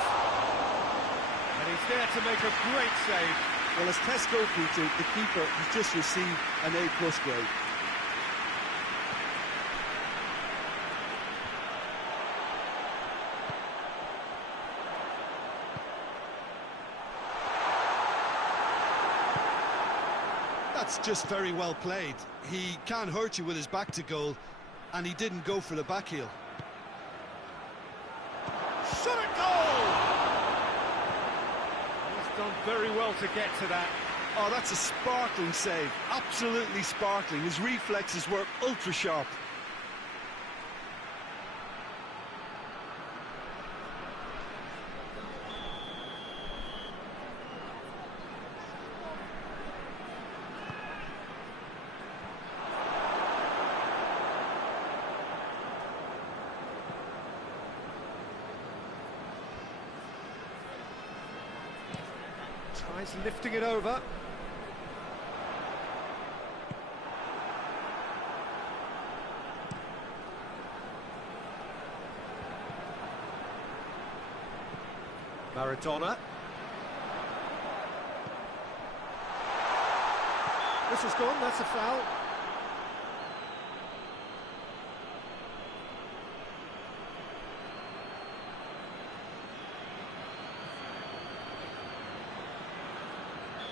And he's there to make a great save. Well, as test goalkeeper, the keeper has just received an A+ grade. That's just very well played. He can hurt you with his back to goal, and he didn't go for the back heel. Shot at goal! He's done very well to get to that. Oh, that's a sparkling save. Absolutely sparkling. His reflexes were ultra sharp. Tries lifting it over. Maradona. This is gone, that's a foul.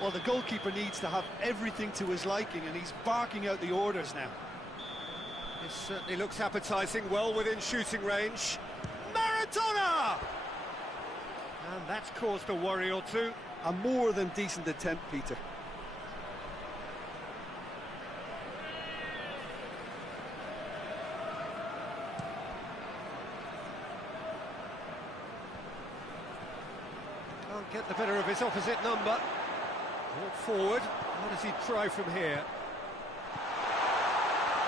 Well, the goalkeeper needs to have everything to his liking, and he's barking out the orders now. This certainly looks appetising, well within shooting range. Maradona! And that's caused a worry or two. A more than decent attempt, Peter. Can't get the better of his opposite number. Walk forward. What does he try from here?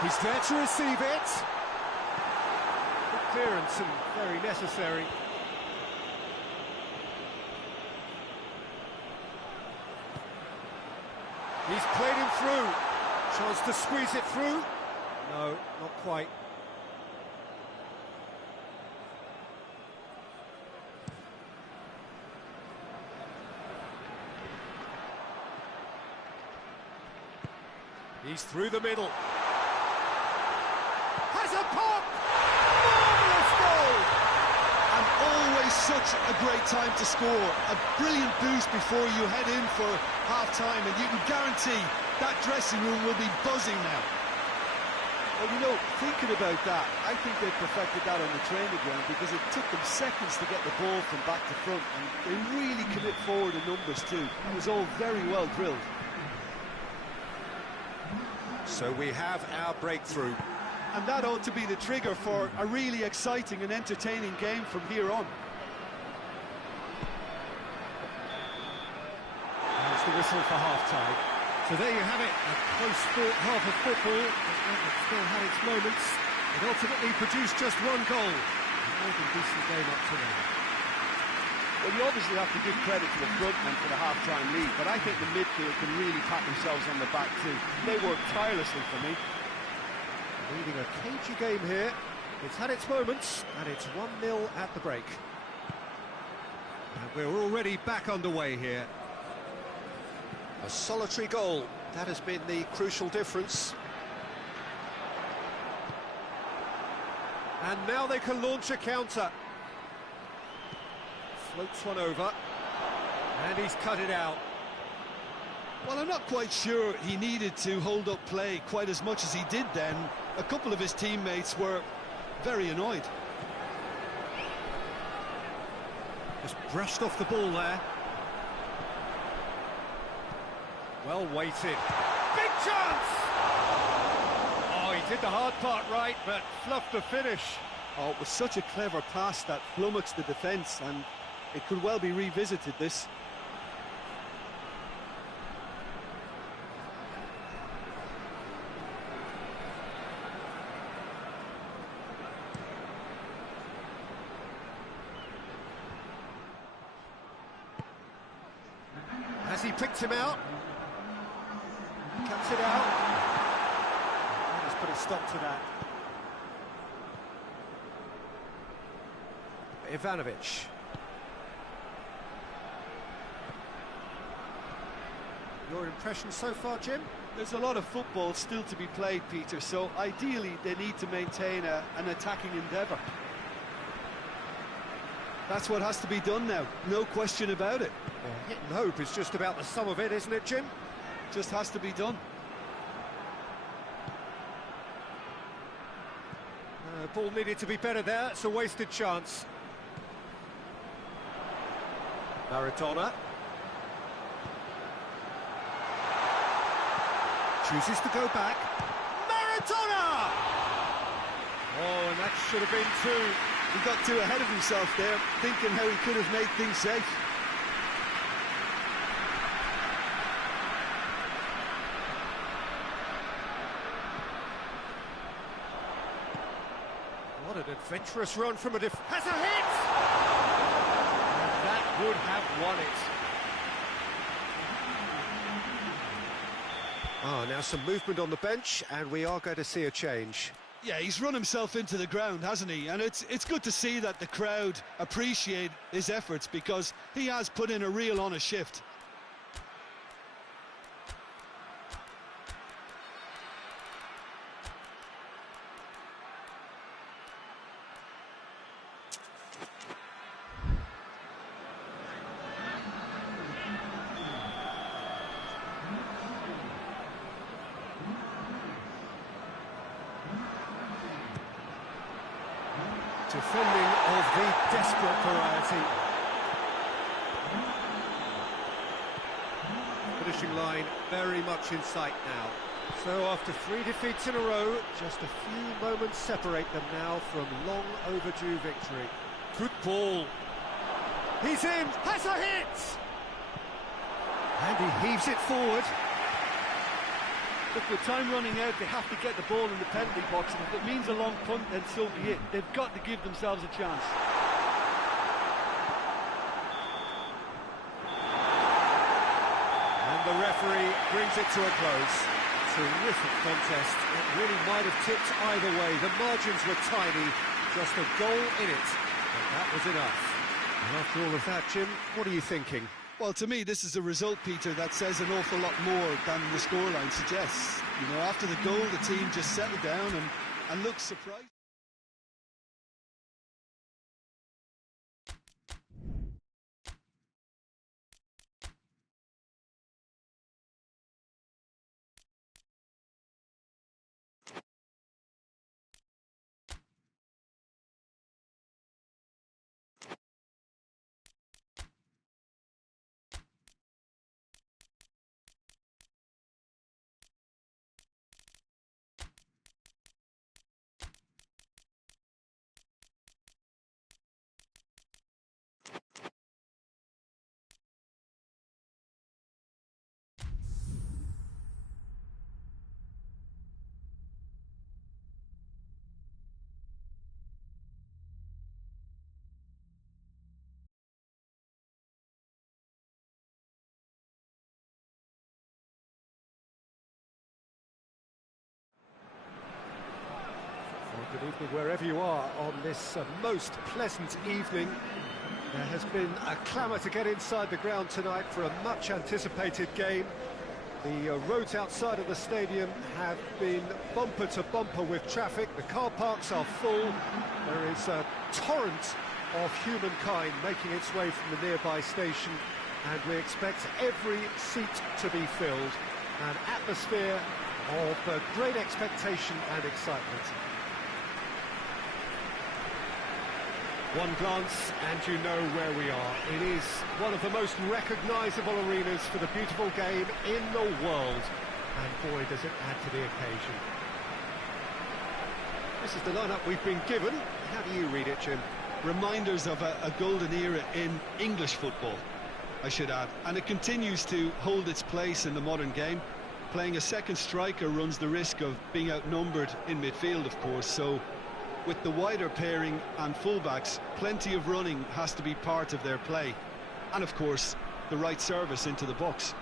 He's there to receive it. Good clearance and very necessary. He's played him through. Chance to squeeze it through. No, not quite. He's through the middle. Has a pop! Marvellous goal! And always such a great time to score. A brilliant boost before you head in for half-time, and you can guarantee that dressing room will be buzzing now. Well, you know, thinking about that, I think they perfected that on the training ground because it took them seconds to get the ball from back to front, and they really commit forward in numbers too. It was all very well drilled. So we have our breakthrough. And that ought to be the trigger for a really exciting and entertaining game from here on. There's the whistle for half-time. So there you have it, a close-fought half of football, but it still had its moments. It ultimately produced just one goal. A more than decent game up to now. Well, you obviously have to give credit to the front men for the half-time lead, but I think the midfield can really pat themselves on the back too. They worked tirelessly for me. Leading a cagey game here. It's had its moments, and it's 1-0 at the break. And we're already back underway here. A solitary goal, that has been the crucial difference. And now they can launch a counter. Floats one over, and he's cut it out. Well, I'm not quite sure he needed to hold up play quite as much as he did then. A couple of his teammates were very annoyed. Just brushed off the ball there. Well weighted. Big chance! Oh, he did the hard part right, but fluffed the finish. Oh, it was such a clever pass that flummoxed the defence, and it could well be revisited, this. Has he picked him out? Cuts it out. He's put a stop to that. Ivanovic. Your impression so far, Jim? There's a lot of football still to be played, Peter, so ideally they need to maintain an attacking endeavour. That's what has to be done now, no question about it. Well, hit and hope is just about the sum of it, isn't it, Jim? Just has to be done. Ball needed to be better there, it's a wasted chance. Maradona. Chooses to go back. Maradona! Oh, and that should have been two. He got too ahead of himself there, thinking how he could have made things safe. What an adventurous run from a has a hit! And that would have won it. Now some movement on the bench, and we are going to see a change. Yeah, he's run himself into the ground, hasn't he? And it's good to see that the crowd appreciate his efforts, because he has put in a real honest shift. Defending of the desperate variety. Finishing line very much in sight now. So after 3 defeats in a row, just a few moments separate them now from long overdue victory. Good ball. He's in, has a hit! And he heaves it forward. Look, with time running out, they have to get the ball in the penalty box, and if it means a long punt, then so be it. They've got to give themselves a chance. And the referee brings it to a close. Terrific contest. It really might have tipped either way. The margins were tiny, just a goal in it, but that was enough. And after all of that, Jim, what are you thinking? Well, to me, this is a result, Peter, that says an awful lot more than the scoreline suggests. You know, after the goal, the team just settled down and looked surprised. evening, wherever you are on this most pleasant evening. There has been a clamour to get inside the ground tonight for a much-anticipated game. The roads outside of the stadium have been bumper to bumper with traffic. The car parks are full. There is a torrent of humankind making its way from the nearby station, and we expect every seat to be filled. An atmosphere of great expectation and excitement. One glance and you know where we are. It is one of the most recognisable arenas for the beautiful game in the world. And boy, does it add to the occasion. This is the lineup we've been given. How do you read it, Jim? Reminders of a golden era in English football, I should add. And it continues to hold its place in the modern game. Playing a second striker runs the risk of being outnumbered in midfield, of course, so with the wider pairing and fullbacks, plenty of running has to be part of their play. And of course, the right service into the box.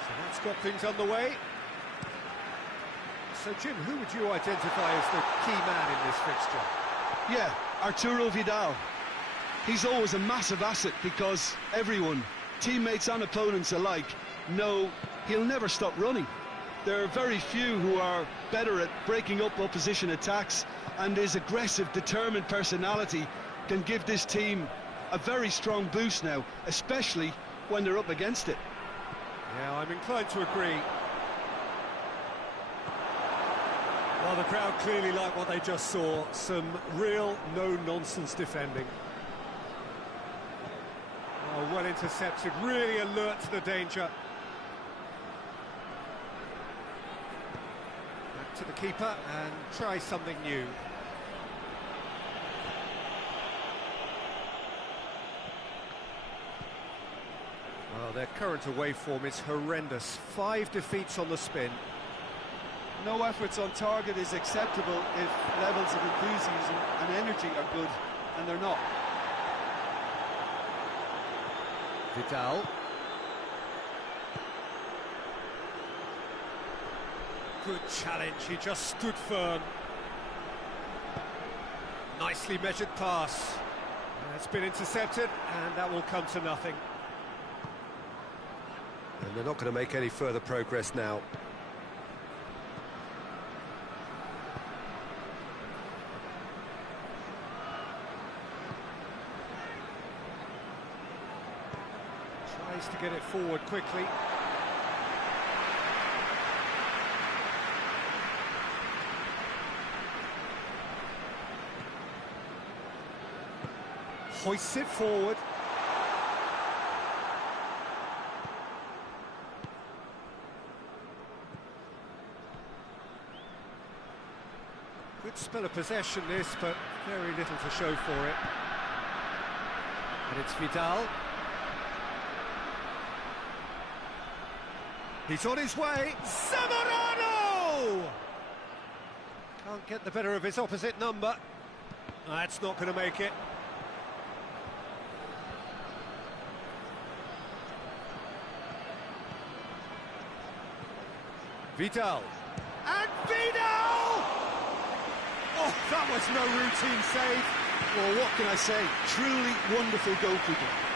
So that's got things underway. So Jim, who would you identify as the key man in this fixture? Yeah, Arturo Vidal. He's always a massive asset because everyone, teammates and opponents alike, know he'll never stop running. There are very few who are better at breaking up opposition attacks, and his aggressive, determined personality can give this team a very strong boost now, especially when they're up against it. Yeah, I'm inclined to agree. Well, the crowd clearly like what they just saw. Some real no-nonsense defending. Oh, well intercepted, really alert to the danger. Back to the keeper and try something new. Well, their current away form is horrendous. 5 defeats on the spin. No efforts on target is acceptable if levels of enthusiasm and energy are good, and they're not. Vidal. Good challenge, he just stood firm. Nicely measured pass. It's been intercepted, and that will come to nothing. And they're not going to make any further progress now. Tries to get it forward quickly. Hoists it forward. Good spell of possession this, but very little to show for it. And it's Vidal. He's on his way. Zamorano! Can't get the better of his opposite number. That's not going to make it. Vidal. And Vidal! Oh, that was no routine save. Well, what can I say? Truly wonderful goalkeeping.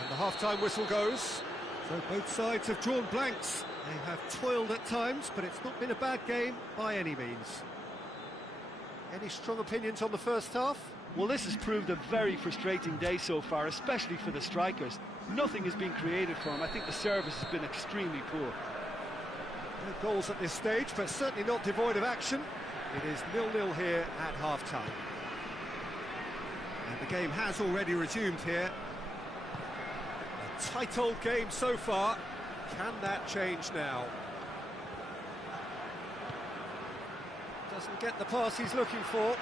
And the half-time whistle goes. So both sides have drawn blanks. They have toiled at times, but it's not been a bad game by any means. Any strong opinions on the first half? Well, this has proved a very frustrating day so far, especially for the strikers. Nothing has been created for them. I think the service has been extremely poor. No goals at this stage, but certainly not devoid of action. It is 0-0 here at half-time. And the game has already resumed here. A tight old game so far. Can that change now? Doesn't get the pass he's looking for.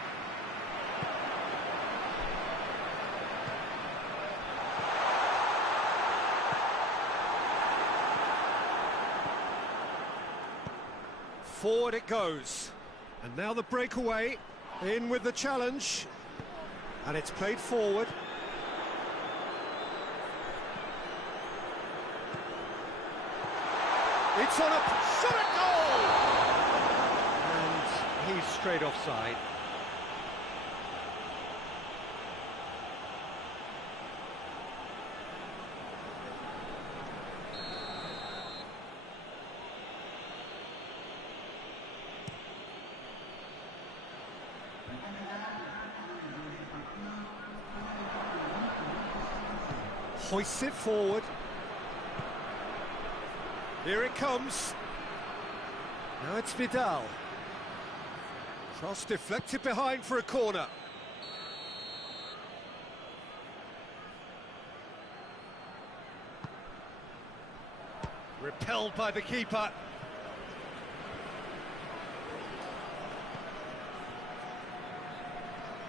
Forward it goes. And now the breakaway. In with the challenge. And it's played forward. It's on a shot at goal! And he's straight offside. Hoists it forward. Here it comes. Now it's Vidal. Cross deflected behind for a corner. Repelled by the keeper.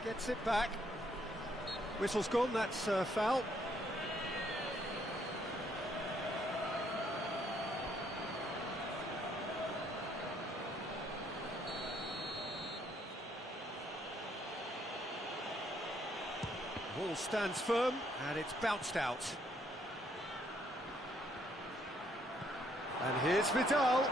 Gets it back. Whistle's gone, that's foul. Ball stands firm, and it's bounced out. And here's Vidal.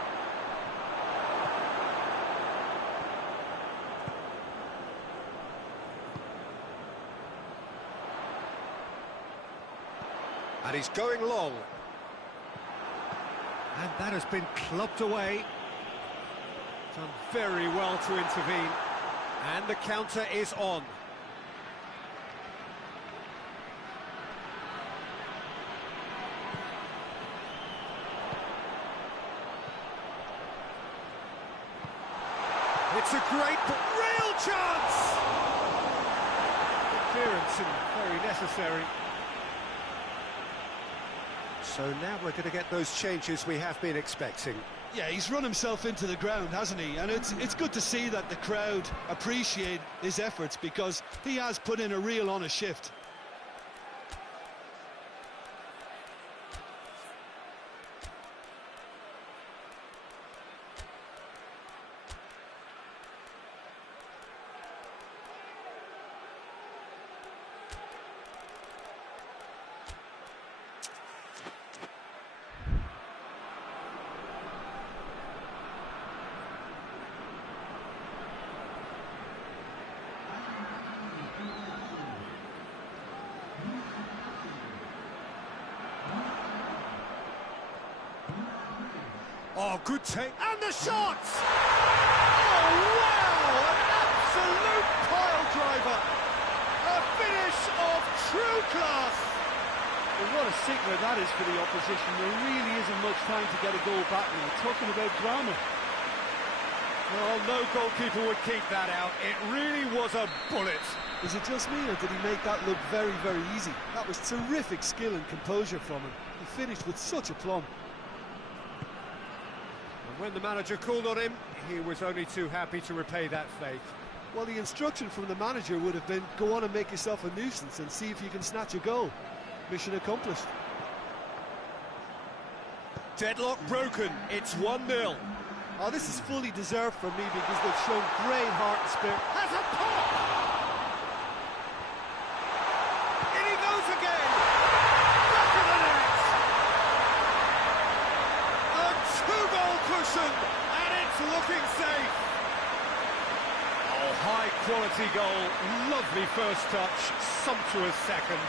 And he's going long. And that has been clubbed away. Done very well to intervene. And the counter is on. It's a great, real chance! Clearance and very necessary. So now we're going to get those changes we have been expecting. Yeah, he's run himself into the ground, hasn't he? And it's good to see that the crowd appreciate his efforts, because he has put in a real honest shift. Oh, good take. And the shot! Oh, wow! An absolute pile driver. A finish of true class. Well, what a signal that is for the opposition. There really isn't much time to get a goal back now. Talking about drama. Well, no goalkeeper would keep that out. It really was a bullet. Is it just me, or did he make that look very, very easy? That was terrific skill and composure from him. He finished with such aplomb. When the manager called on him, he was only too happy to repay that faith. Well, the instruction from the manager would have been, go on and make yourself a nuisance and see if you can snatch a goal. Mission accomplished. Deadlock broken, it's 1-0. Oh, this is fully deserved for me, because they've shown great heart and spirit. Has a pop! In he goes again! Back of the net! A two-goal cushion, and it's looking safe. Oh, high-quality goal, lovely first touch, sumptuous second.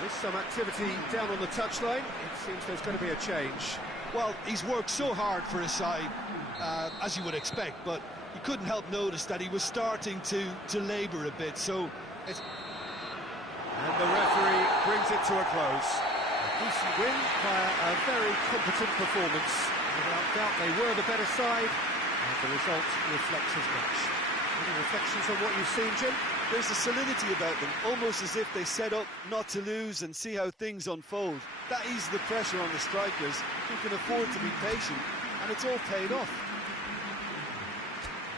There's some activity down on the touchline. It seems there's going to be a change. Well, he's worked so hard for his side, as you would expect, but you couldn't help notice that he was starting to labour a bit, so it's... And the referee brings it to a close. A decent win via a very competent performance. Without doubt, they were the better side, and the result reflects as much. Any reflections on what you've seen, Jim? There's a solidity about them, almost as if they set up not to lose and see how things unfold. That eases the pressure on the strikers, who can afford to be patient, and it's all paid off.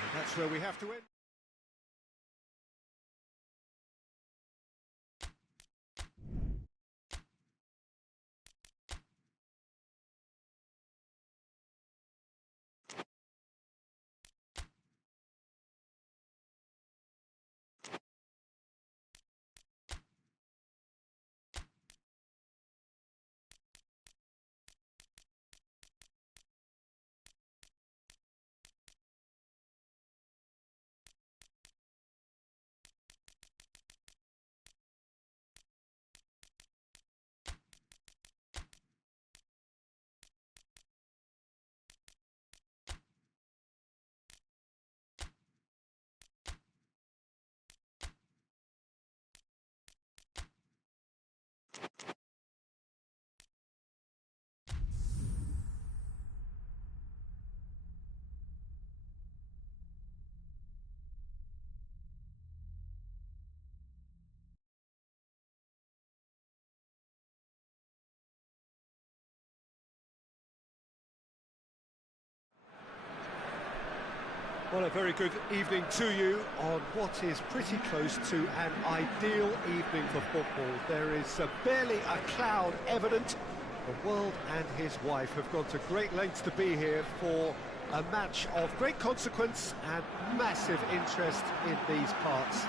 And that's where we have to end. Well, a very good evening to you on what is pretty close to an ideal evening for football. There is barely a cloud evident. The world and his wife have gone to great lengths to be here for a match of great consequence and massive interest in these parts.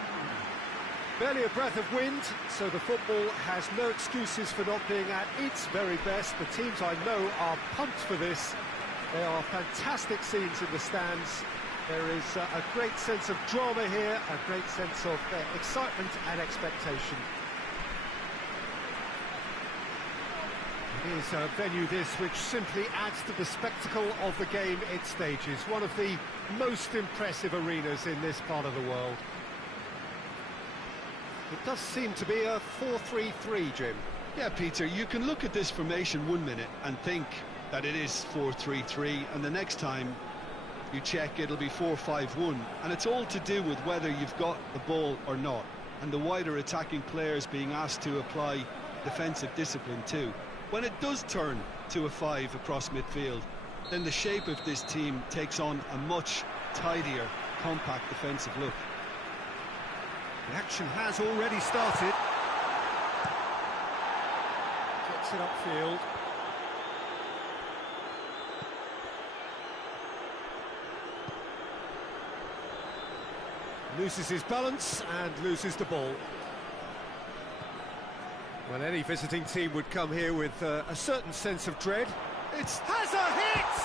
Barely a breath of wind, so the football has no excuses for not being at its very best. The teams I know are pumped for this. There are fantastic scenes in the stands. There is a great sense of drama here, a great sense of excitement and expectation. It is a venue this which simply adds to the spectacle of the game it stages. One of the most impressive arenas in this part of the world. It does seem to be a 4-3-3, Jim. Yeah, Peter, you can look at this formation 1 minute and think that it is 4-3-3, and the next time you check, it'll be 4-5-1, and it's all to do with whether you've got the ball or not, and the wider attacking players being asked to apply defensive discipline too. When it does turn to a 5 across midfield, then the shape of this team takes on a much tidier, compact defensive look. The action has already started. Gets it upfield. Loses his balance and loses the ball. Well, any visiting team would come here with a certain sense of dread. Has a hit!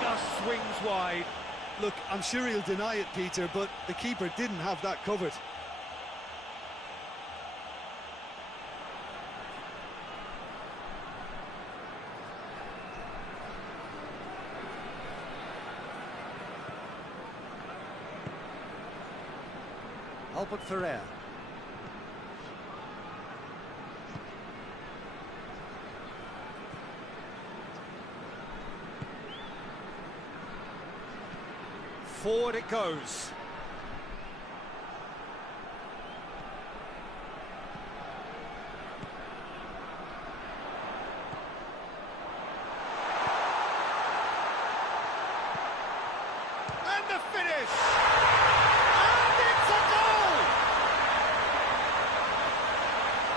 Just swings wide. Look, I'm sure he'll deny it, Peter, but the keeper didn't have that covered. Albert Ferrer. Forward it goes. And the finish! And it's a goal!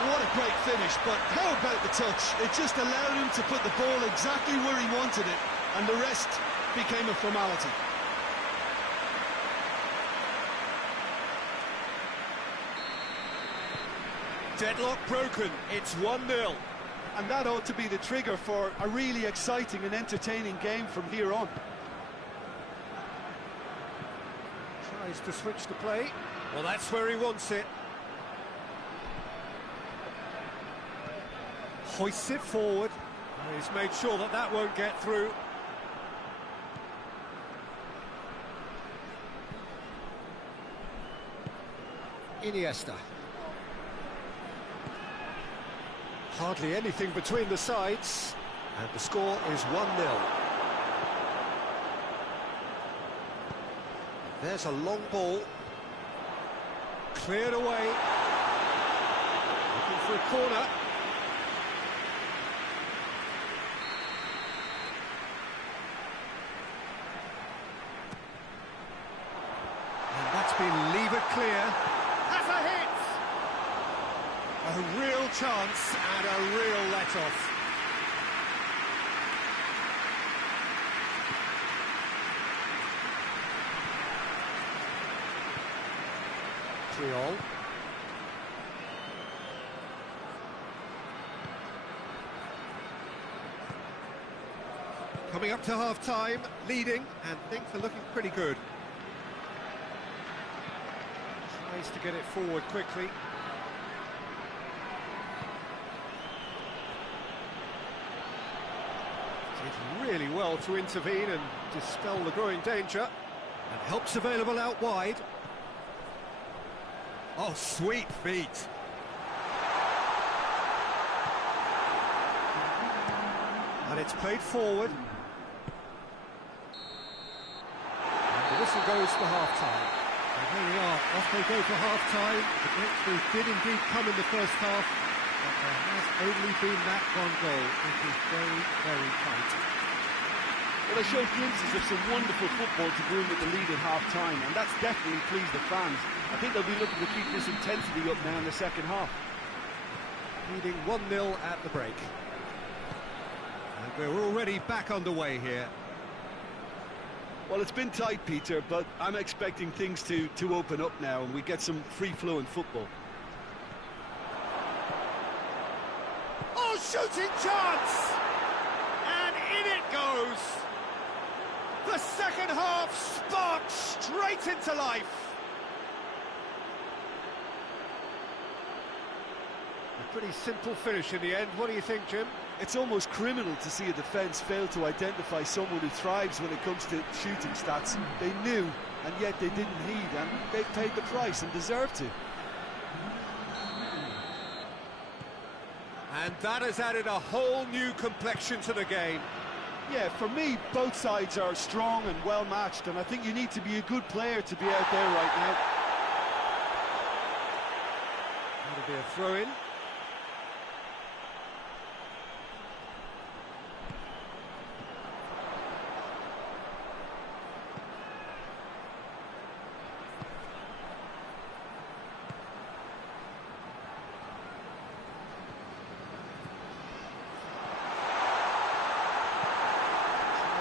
What a great finish, but how about the touch? It just allowed him to put the ball exactly where he wanted it, and the rest became a formality. Deadlock broken, it's 1-0. And that ought to be the trigger for a really exciting and entertaining game from here on. Tries to switch the play. Well, that's where he wants it. Hoists it forward. He's made sure that that won't get through. Iniesta. Hardly anything between the sides, and the score is 1-0. There's a long ball. Cleared away. Looking for a corner. And that's been levered clear. Has a hit! A real chance and a real let-off. Triol. Coming up to half-time, leading, and things are looking pretty good. Tries to get it forward quickly. Did really well to intervene and dispel the growing danger, and help's available out wide. Oh, sweet feet. And it's played forward. And the whistle goes for half-time. And here we are, off they go for half-time. The breakthrough did indeed come in the first half, but there has only been that one goal. It is very, very tight. Well, they showed glimpses of some wonderful football to go in with the lead at half-time, and that's definitely pleased the fans. I think they'll be looking to keep this intensity up now in the second half. Leading 1-0 at the break. And we're already back underway here. Well, it's been tight, Peter, but I'm expecting things to open up now and we get some free-flowing football. Oh, shooting chance! And in it goes! The second half sparked straight into life. A pretty simple finish in the end. What do you think, Jim? It's almost criminal to see a defence fail to identify someone who thrives when it comes to shooting stats. They knew, and yet they didn't heed, and they paid the price and deserved to. And that has added a whole new complexion to the game. Yeah, for me, both sides are strong and well matched, and I think you need to be a good player to be out there right now. That'll be a throw-in.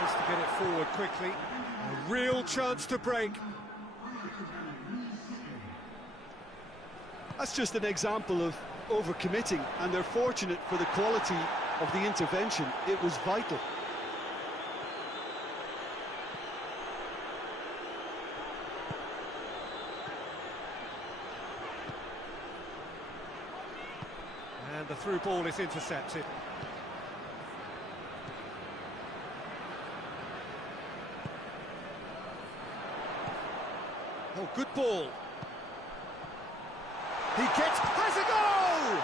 To get it forward quickly. A real chance to break. That's just an example of overcommitting, and they're fortunate for the quality of the intervention. It was vital. And the through ball is intercepted. Oh, good ball. He has a goal!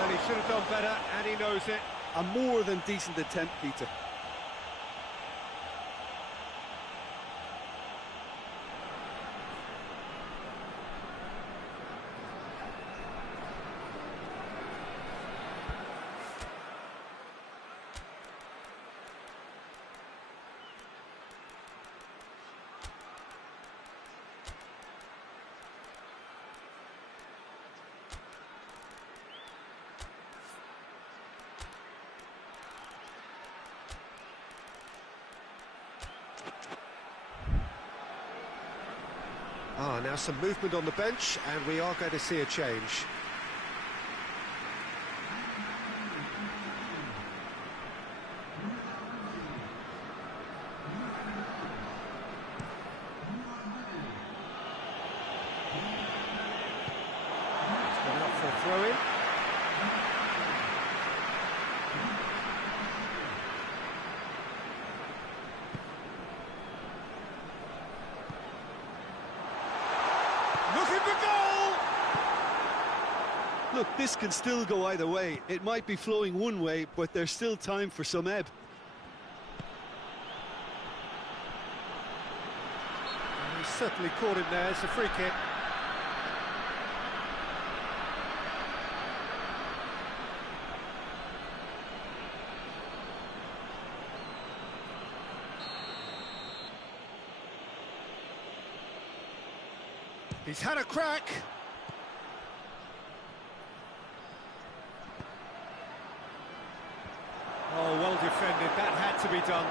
And he should have done better, and he knows it. A more than decent attempt, Peter. Now some movement on the bench, and we are going to see a change. It's gone out for a throw-in. Look, this can still go either way. It might be flowing one way, but there's still time for some ebb. He's certainly caught him there. It's a free kick. He's had a crack. Oh, well defended. That had to be done.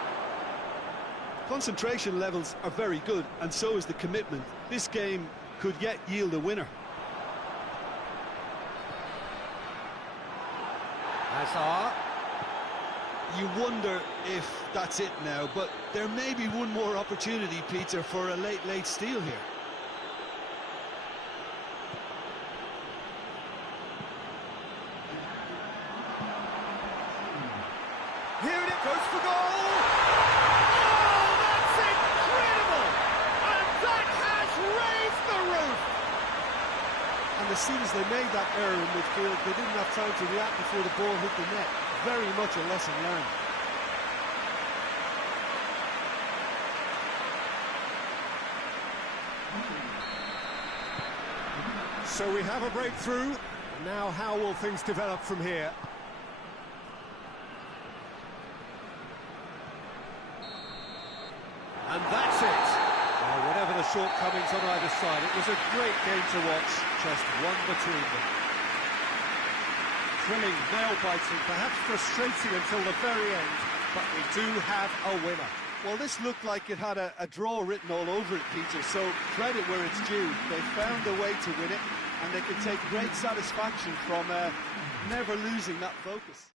Concentration levels are very good, and so is the commitment. This game could yet yield a winner. Hazard. You wonder if that's it now, but there may be one more opportunity, Peter, for a late steal here. Here it goes for goal! Oh, that's incredible! And that has raised the roof! And as soon as they made that error in midfield, they didn't have time to react before the ball hit the net. Very much a lesson learned. So we have a breakthrough. Now how will things develop from here? shortcomings on either side. It was a great game to watch, just one between them. Thrilling, nail-biting, perhaps frustrating until the very end, but we do have a winner. Well, this looked like it had a draw written all over it, Peter, so credit where it's due. They found a way to win it, and they can take great satisfaction from never losing that focus.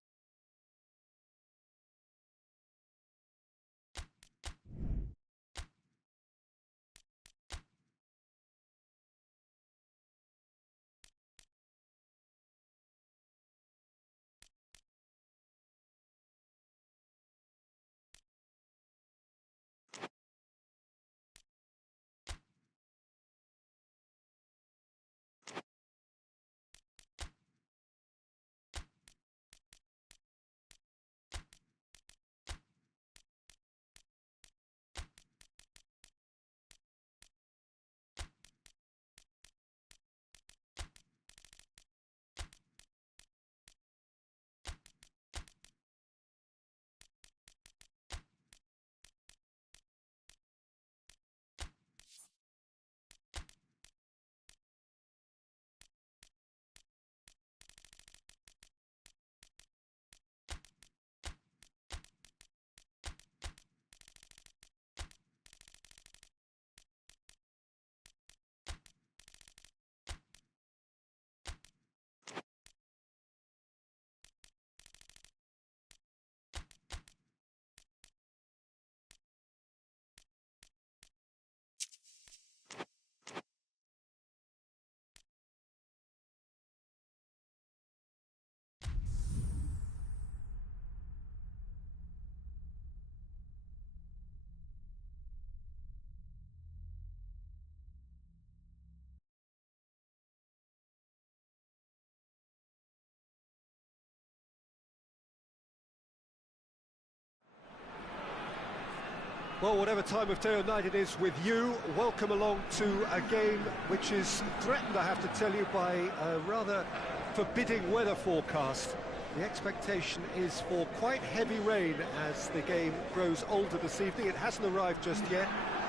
Well, whatever time of day or night it is with you, welcome along to a game which is threatened, I have to tell you, by a rather forbidding weather forecast. The expectation is for quite heavy rain as the game grows older this evening. It hasn't arrived just yet,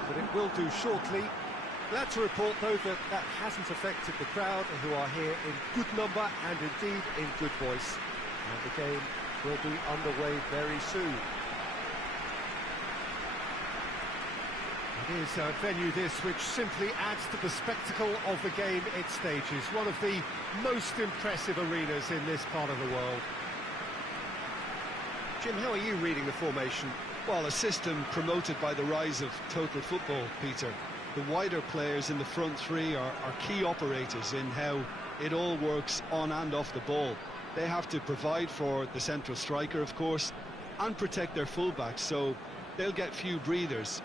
but it will do shortly. Glad to report, though, that that hasn't affected the crowd, who are here in good number and indeed in good voice. And the game will be underway very soon. It is a venue this which simply adds to the spectacle of the game it stages. One of the most impressive arenas in this part of the world. Jim, how are you reading the formation? Well, a system promoted by the rise of total football, Peter. The wider players in the front three are key operators in how it all works on and off the ball. They have to provide for the central striker, of course, and protect their fullbacks, so they'll get few breathers.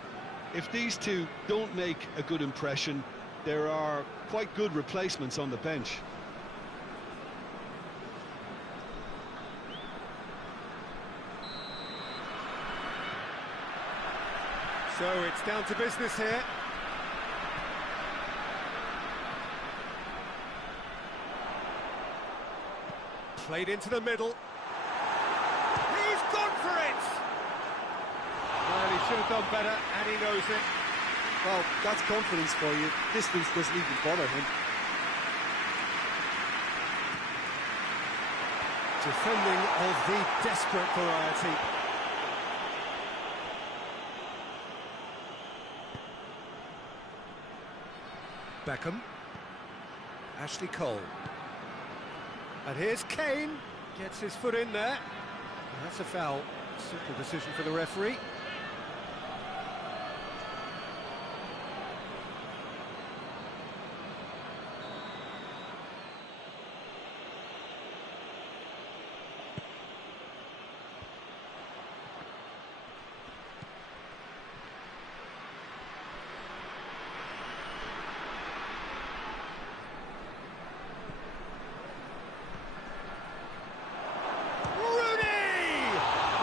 If these two don't make a good impression, there are quite good replacements on the bench. So it's down to business here. Played into the middle. He's gone for it! Well, he should have done better, and he knows it. Well, that's confidence for you. Distance doesn't even bother him. Defending of the desperate variety. Beckham. Ashley Cole. And here's Kane. Gets his foot in there. And that's a foul. Simple decision for the referee.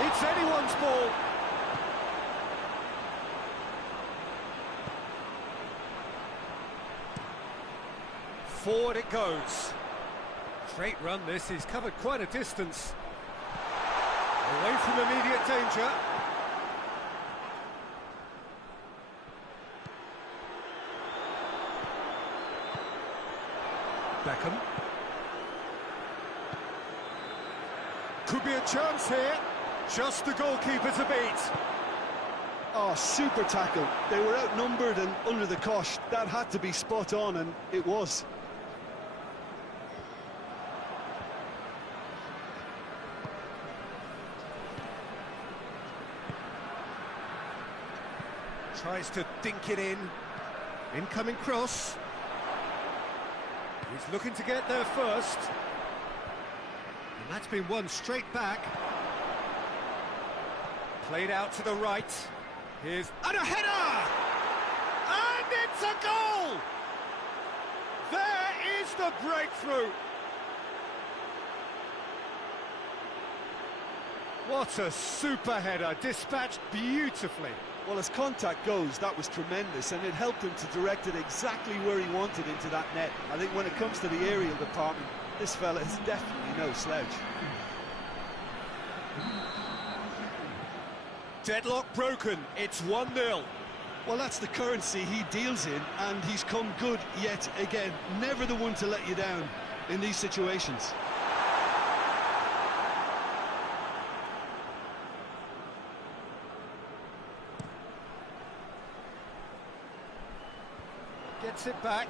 It's anyone's ball. Forward it goes. Straight run this, he's covered quite a distance. Away from immediate danger. Beckham. Could be a chance here. Just the goalkeeper to beat. Oh, super tackle. They were outnumbered and under the cosh. That had to be spot on, and it was. Tries to dink it in. Incoming cross. He's looking to get there first. And that's been won straight back. Played out to the right. Here's... and a header! And it's a goal! There is the breakthrough! What a super header, dispatched beautifully. Well, as contact goes, that was tremendous, and it helped him to direct it exactly where he wanted into that net. I think when it comes to the aerial department, this fella is definitely no slouch. Deadlock broken, it's 1-0. Well, that's the currency he deals in, and he's come good yet again. Never the one to let you down in these situations. Gets it back.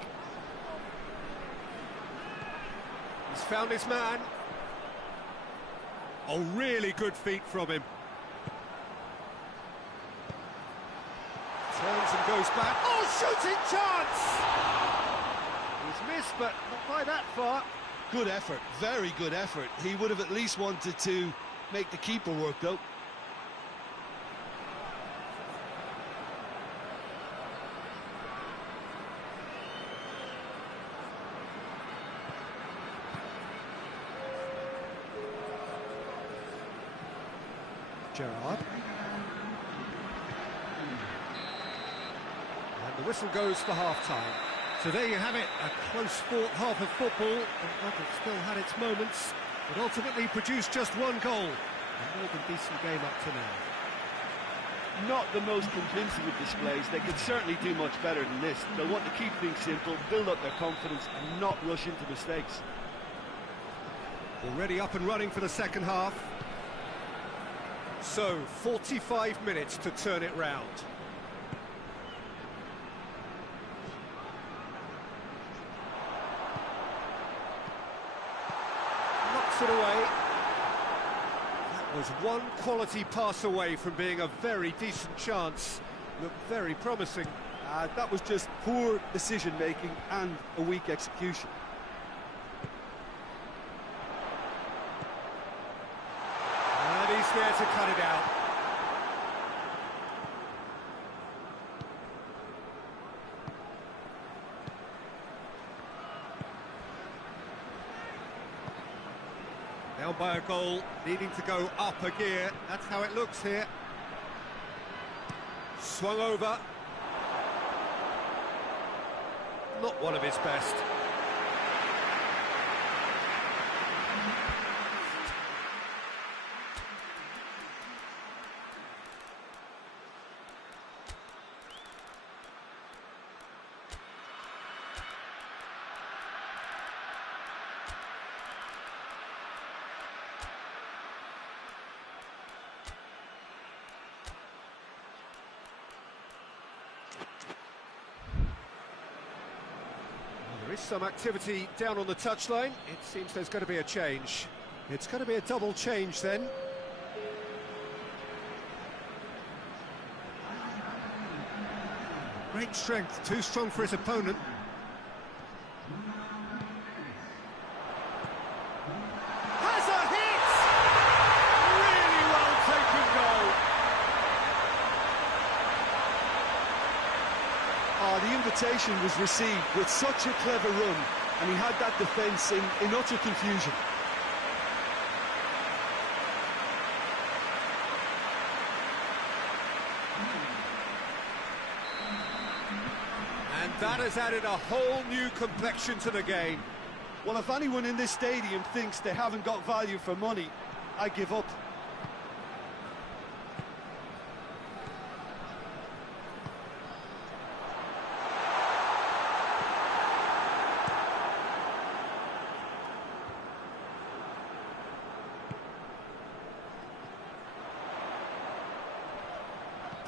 He's found his man. Oh, really good feet from him. Turns and goes back. Oh, shooting chance! He's missed, but not by that far. Good effort, very good effort. He would have at least wanted to make the keeper work, though. Gerrard. And the whistle goes for half-time. So there you have it, a close-fought half of football, and one that still had its moments, but ultimately produced just one goal. A more than decent game up to now. Not the most convincing of displays. They could certainly do much better than this. They'll want to keep things simple, build up their confidence, and not rush into mistakes. Already up and running for the second half. So, 45 minutes to turn it round. Knocks it away. That was one quality pass away from being a very decent chance. Looked very promising. That was just poor decision-making and a weak execution. He's there to cut it out. Down by a goal, needing to go up a gear. That's how it looks here. Swung over. Not one of his best. There is some activity down on the touchline. It seems there's going to be a change. It's going to be a double change then. Great strength, too strong for his opponent. Has a hit! Really well taken goal. The invitation was received with such a clever run, and he had that defence in utter confusion. And that has added a whole new complexion to the game. Well, if anyone in this stadium thinks they haven't got value for money, I give up.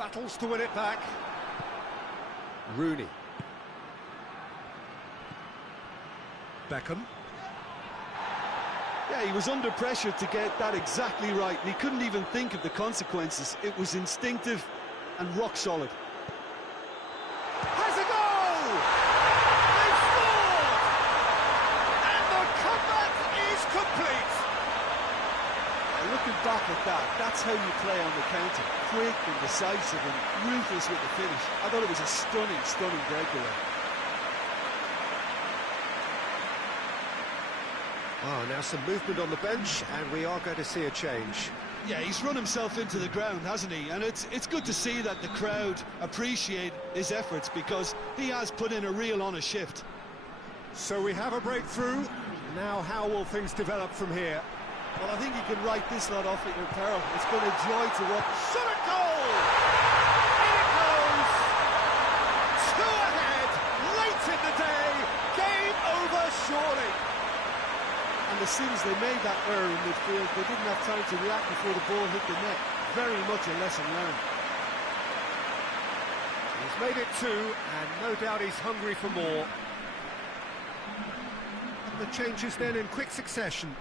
battles to win it back. Rooney. Beckham. Yeah, he was under pressure to get that exactly right, and he couldn't even think of the consequences. It was instinctive and rock solid. Has a goal! They've scored! And the comeback is complete! Looking back at that, that's how you play on the counter. Quick and decisive and ruthless with the finish. I thought it was a stunning, stunning breakaway. Oh, now some movement on the bench, and we are going to see a change. Yeah, he's run himself into the ground, hasn't he? And it's good to see that the crowd appreciate his efforts, because he has put in a real honest shift. So we have a breakthrough. Now how will things develop from here? Well, I think you can write this lot off at your peril. It's been a joy to watch. Shot a goal! In it goes! Two ahead, late in the day. Game over, surely. And as soon as they made that error in midfield, they didn't have time to react before the ball hit the net. Very much a lesson learned. He's made it two, and no doubt he's hungry for more. The changes then in quick succession.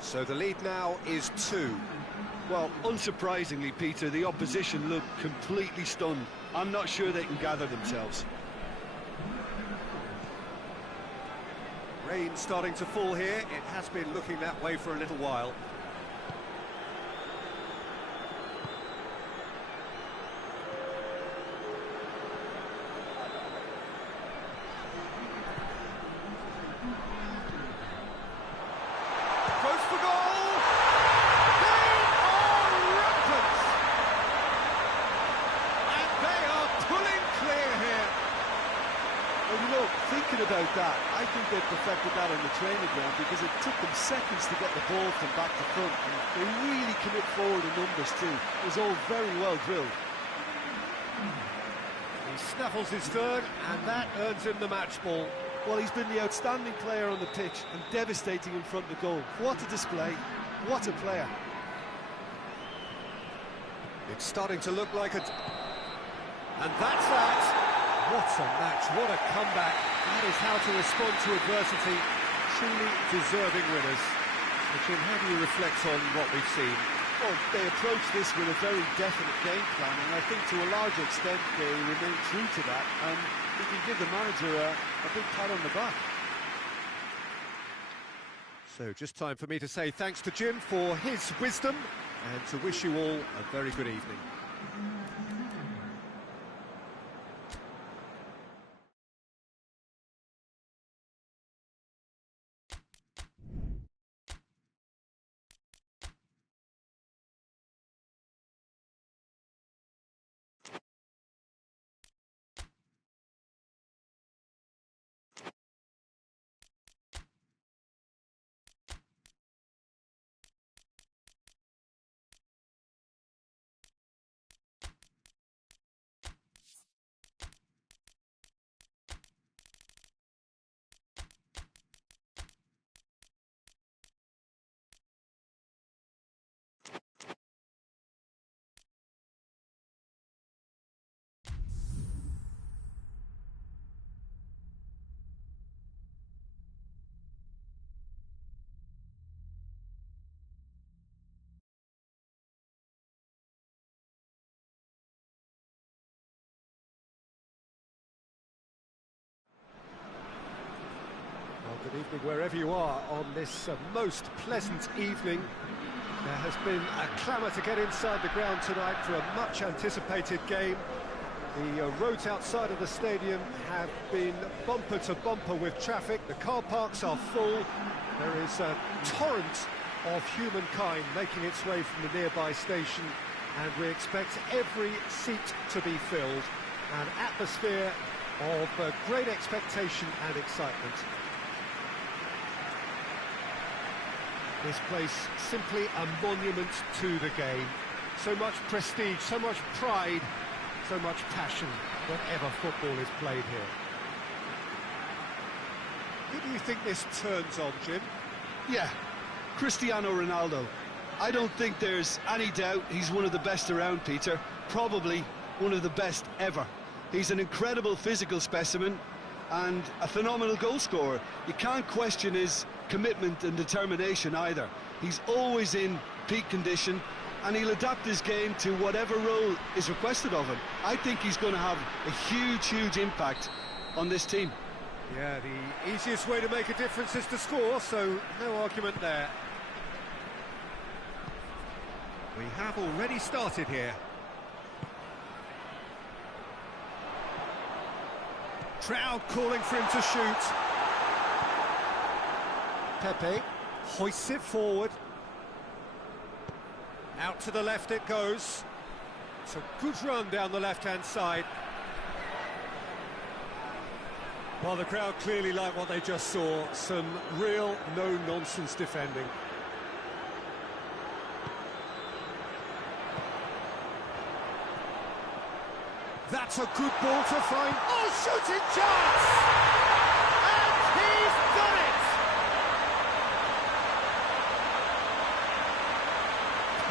So the lead now is 2. Well, unsurprisingly, Peter, the opposition look completely stunned. I'm not sure they can gather themselves. Rain starting to fall here. It has been looking that way for a little while. About that, I think they perfected that on the training ground, because it took them seconds to get the ball from back to front, and they really commit forward in numbers too. It was all very well drilled. He snaffles his third, and that earns him the match ball. Well, he's been the outstanding player on the pitch and devastating in front of goal. What a display, what a player. It's starting to look like a... And that's that. What a match, what a comeback. That is how to respond to adversity. Truly deserving winners. Jim, how do you reflect on what we've seen? Well, they approached this with a very definite game plan, and I think to a large extent they remain true to that, and we can give the manager a big pat on the back. So just time for me to say thanks to Jim for his wisdom, and to wish you all a very good evening. Good evening wherever you are on this most pleasant evening. There has been a clamour to get inside the ground tonight for a much anticipated game. The roads outside of the stadium have been bumper to bumper with traffic. The car parks are full. There is a torrent of humankind making its way from the nearby station and we expect every seat to be filled. An atmosphere of great expectation and excitement. This place simply a monument to the game. So much prestige, so much pride, so much passion whenever football is played here. Who do you think this turns on, Jim? Yeah, Cristiano Ronaldo. I don't think there's any doubt he's one of the best around, Peter. Probably one of the best ever. He's an incredible physical specimen and a phenomenal goal scorer. You can't question his commitment and determination either. He's always in peak condition, and he'll adapt his game to whatever role is requested of him. I think he's going to have a huge impact on this team. Yeah, the easiest way to make a difference is to score, so no argument there. We have already started here. Crowd calling for him to shoot. Pepe hoists it forward. Out to the left it goes. It's a good run down the left-hand side. Well, the crowd clearly like what they just saw. Some real no-nonsense defending. That's a good ball to find. Oh, shooting chance! And he's done it!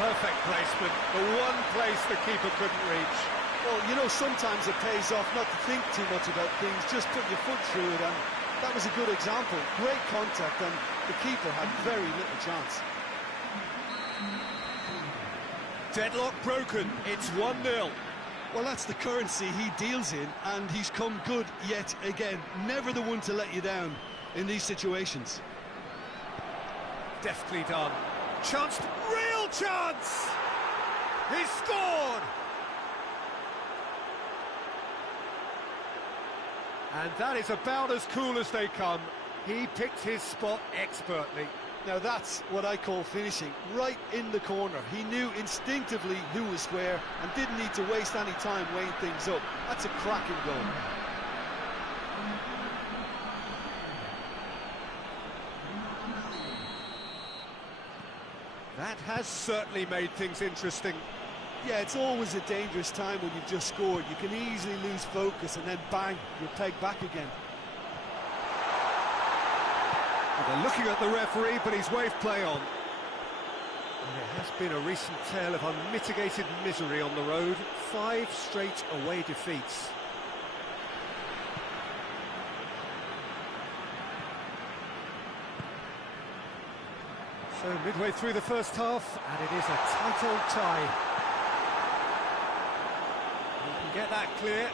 Perfect placement, the one place the keeper couldn't reach. Well, you know, sometimes it pays off not to think too much about things, just put your foot through it, and that was a good example. Great contact, and the keeper had very little chance. Deadlock broken, it's 1-0. Well, that's the currency he deals in, and he's come good yet again. Never the one to let you down in these situations. Deftly done. Chance, real chance! He scored! And that is about as cool as they come. He picked his spot expertly. Now that's what I call finishing, right in the corner. He knew instinctively who was where and didn't need to waste any time weighing things up. That's a cracking goal. That has certainly made things interesting. Yeah, it's always a dangerous time when you've just scored. You can easily lose focus and then bang, you're pegged back again. They're looking at the referee, but he's waved play on. And there has been a recent tale of unmitigated misery on the road. 5 straight away defeats. So midway through the first half, and it is a tight old tie. You can get that clear.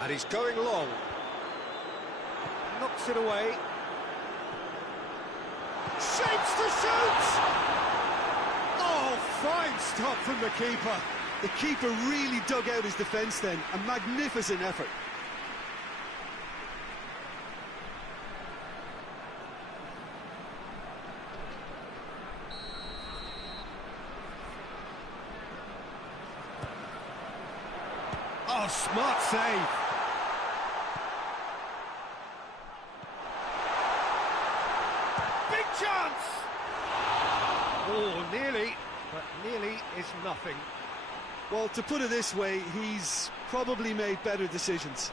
And he's going long. Knocks it away. Shapes to shoot! Oh, fine stop from the keeper. The keeper really dug out his defence then. A magnificent effort. Oh, smart save. Big chance! Oh, nearly, but nearly is nothing. Well, to put it this way, he's probably made better decisions.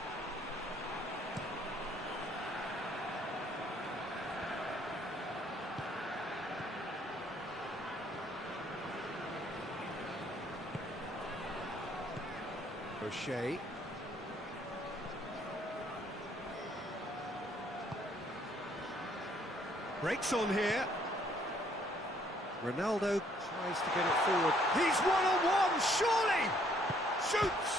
O'Shea. Breaks on here. Ronaldo tries to get it forward. He's one-on-one, surely! Shoots!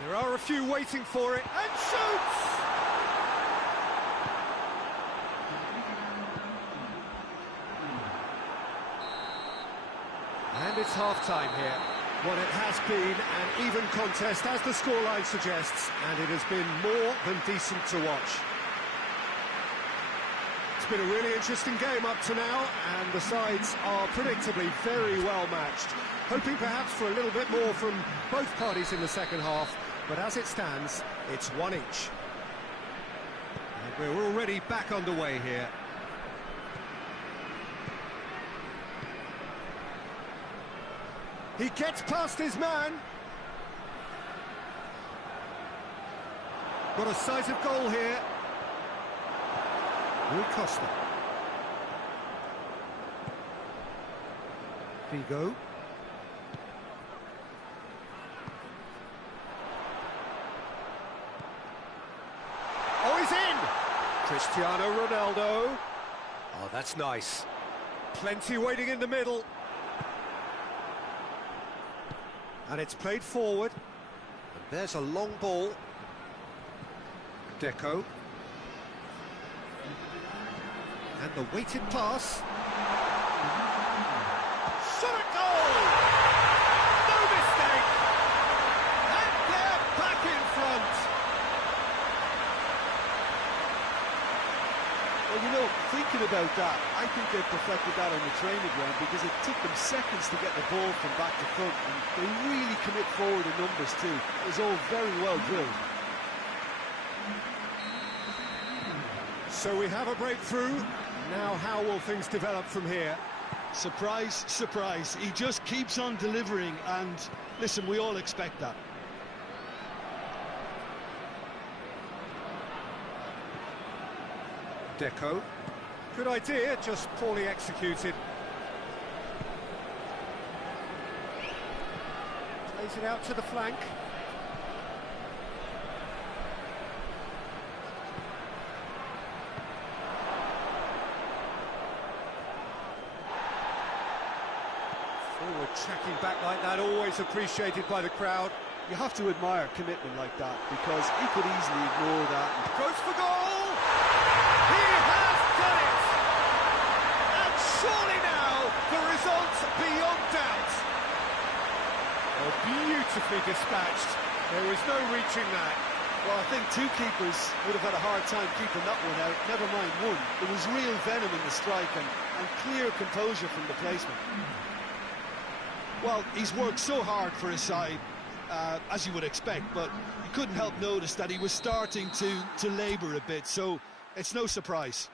There are a few waiting for it, and shoots! And it's half-time here. Well, it has been an even contest, as the scoreline suggests, and it has been more than decent to watch. It's been a really interesting game up to now, and the sides are predictably very well matched. Hoping perhaps for a little bit more from both parties in the second half, but as it stands, it's one each. And we're already back underway here. He gets past his man. Got a sight of goal here. Rui Costa. Figo. Oh, he's in! Cristiano Ronaldo. Oh, that's nice. Plenty waiting in the middle. And it's played forward. And there's a long ball. Deco. And the weighted pass. Shot at goal! No mistake! And they're back in front! Well, you know, thinking about that, I think they perfected that on the training ground because it took them seconds to get the ball from back to front, and they really commit forward in numbers too. It was all very well drilled. So we have a breakthrough. Now how will things develop from here? Surprise, surprise. He just keeps on delivering, and listen, we all expect that. Deco. Good idea, just poorly executed. Plays it out to the flank. Forward tracking back like that, always appreciated by the crowd. You have to admire commitment like that because he could easily ignore that. Goes for goal! He has done it! And surely now, the result beyond doubt. Oh, beautifully dispatched. There was no reaching that. Well, I think two keepers would have had a hard time keeping that one out, never mind one. There was real venom in the strike and clear composure from the placement. Well, he's worked so hard for his side, as you would expect, but you couldn't help notice that he was starting to labour a bit, so it's no surprise.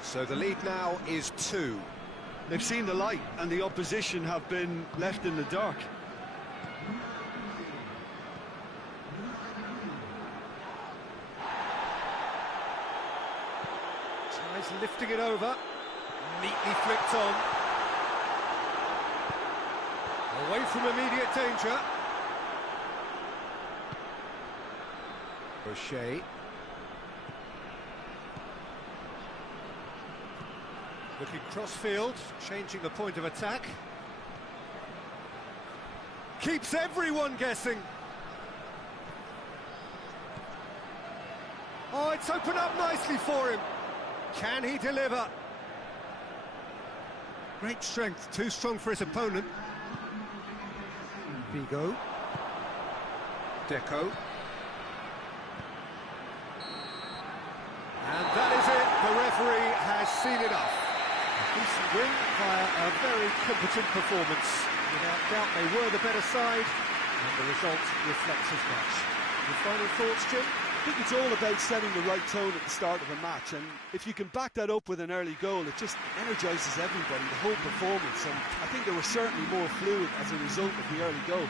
So the lead now is 2. They've seen the light and the opposition have been left in the dark. Tries lifting it over. Neatly flicked on. Away from immediate danger. O'Shea. Looking cross-field, changing the point of attack. Keeps everyone guessing. Oh, it's opened up nicely for him. Can he deliver? Great strength, too strong for his opponent. Figo. Deco. And that is it. The referee has seen enough. Decent win via a very competent performance. Without doubt, they were the better side, and the result reflects as much. Your final thoughts, Jim? I think it's all about setting the right tone at the start of a match, and if you can back that up with an early goal, it just energises everybody, the whole performance, and I think they were certainly more fluid as a result of the early goal.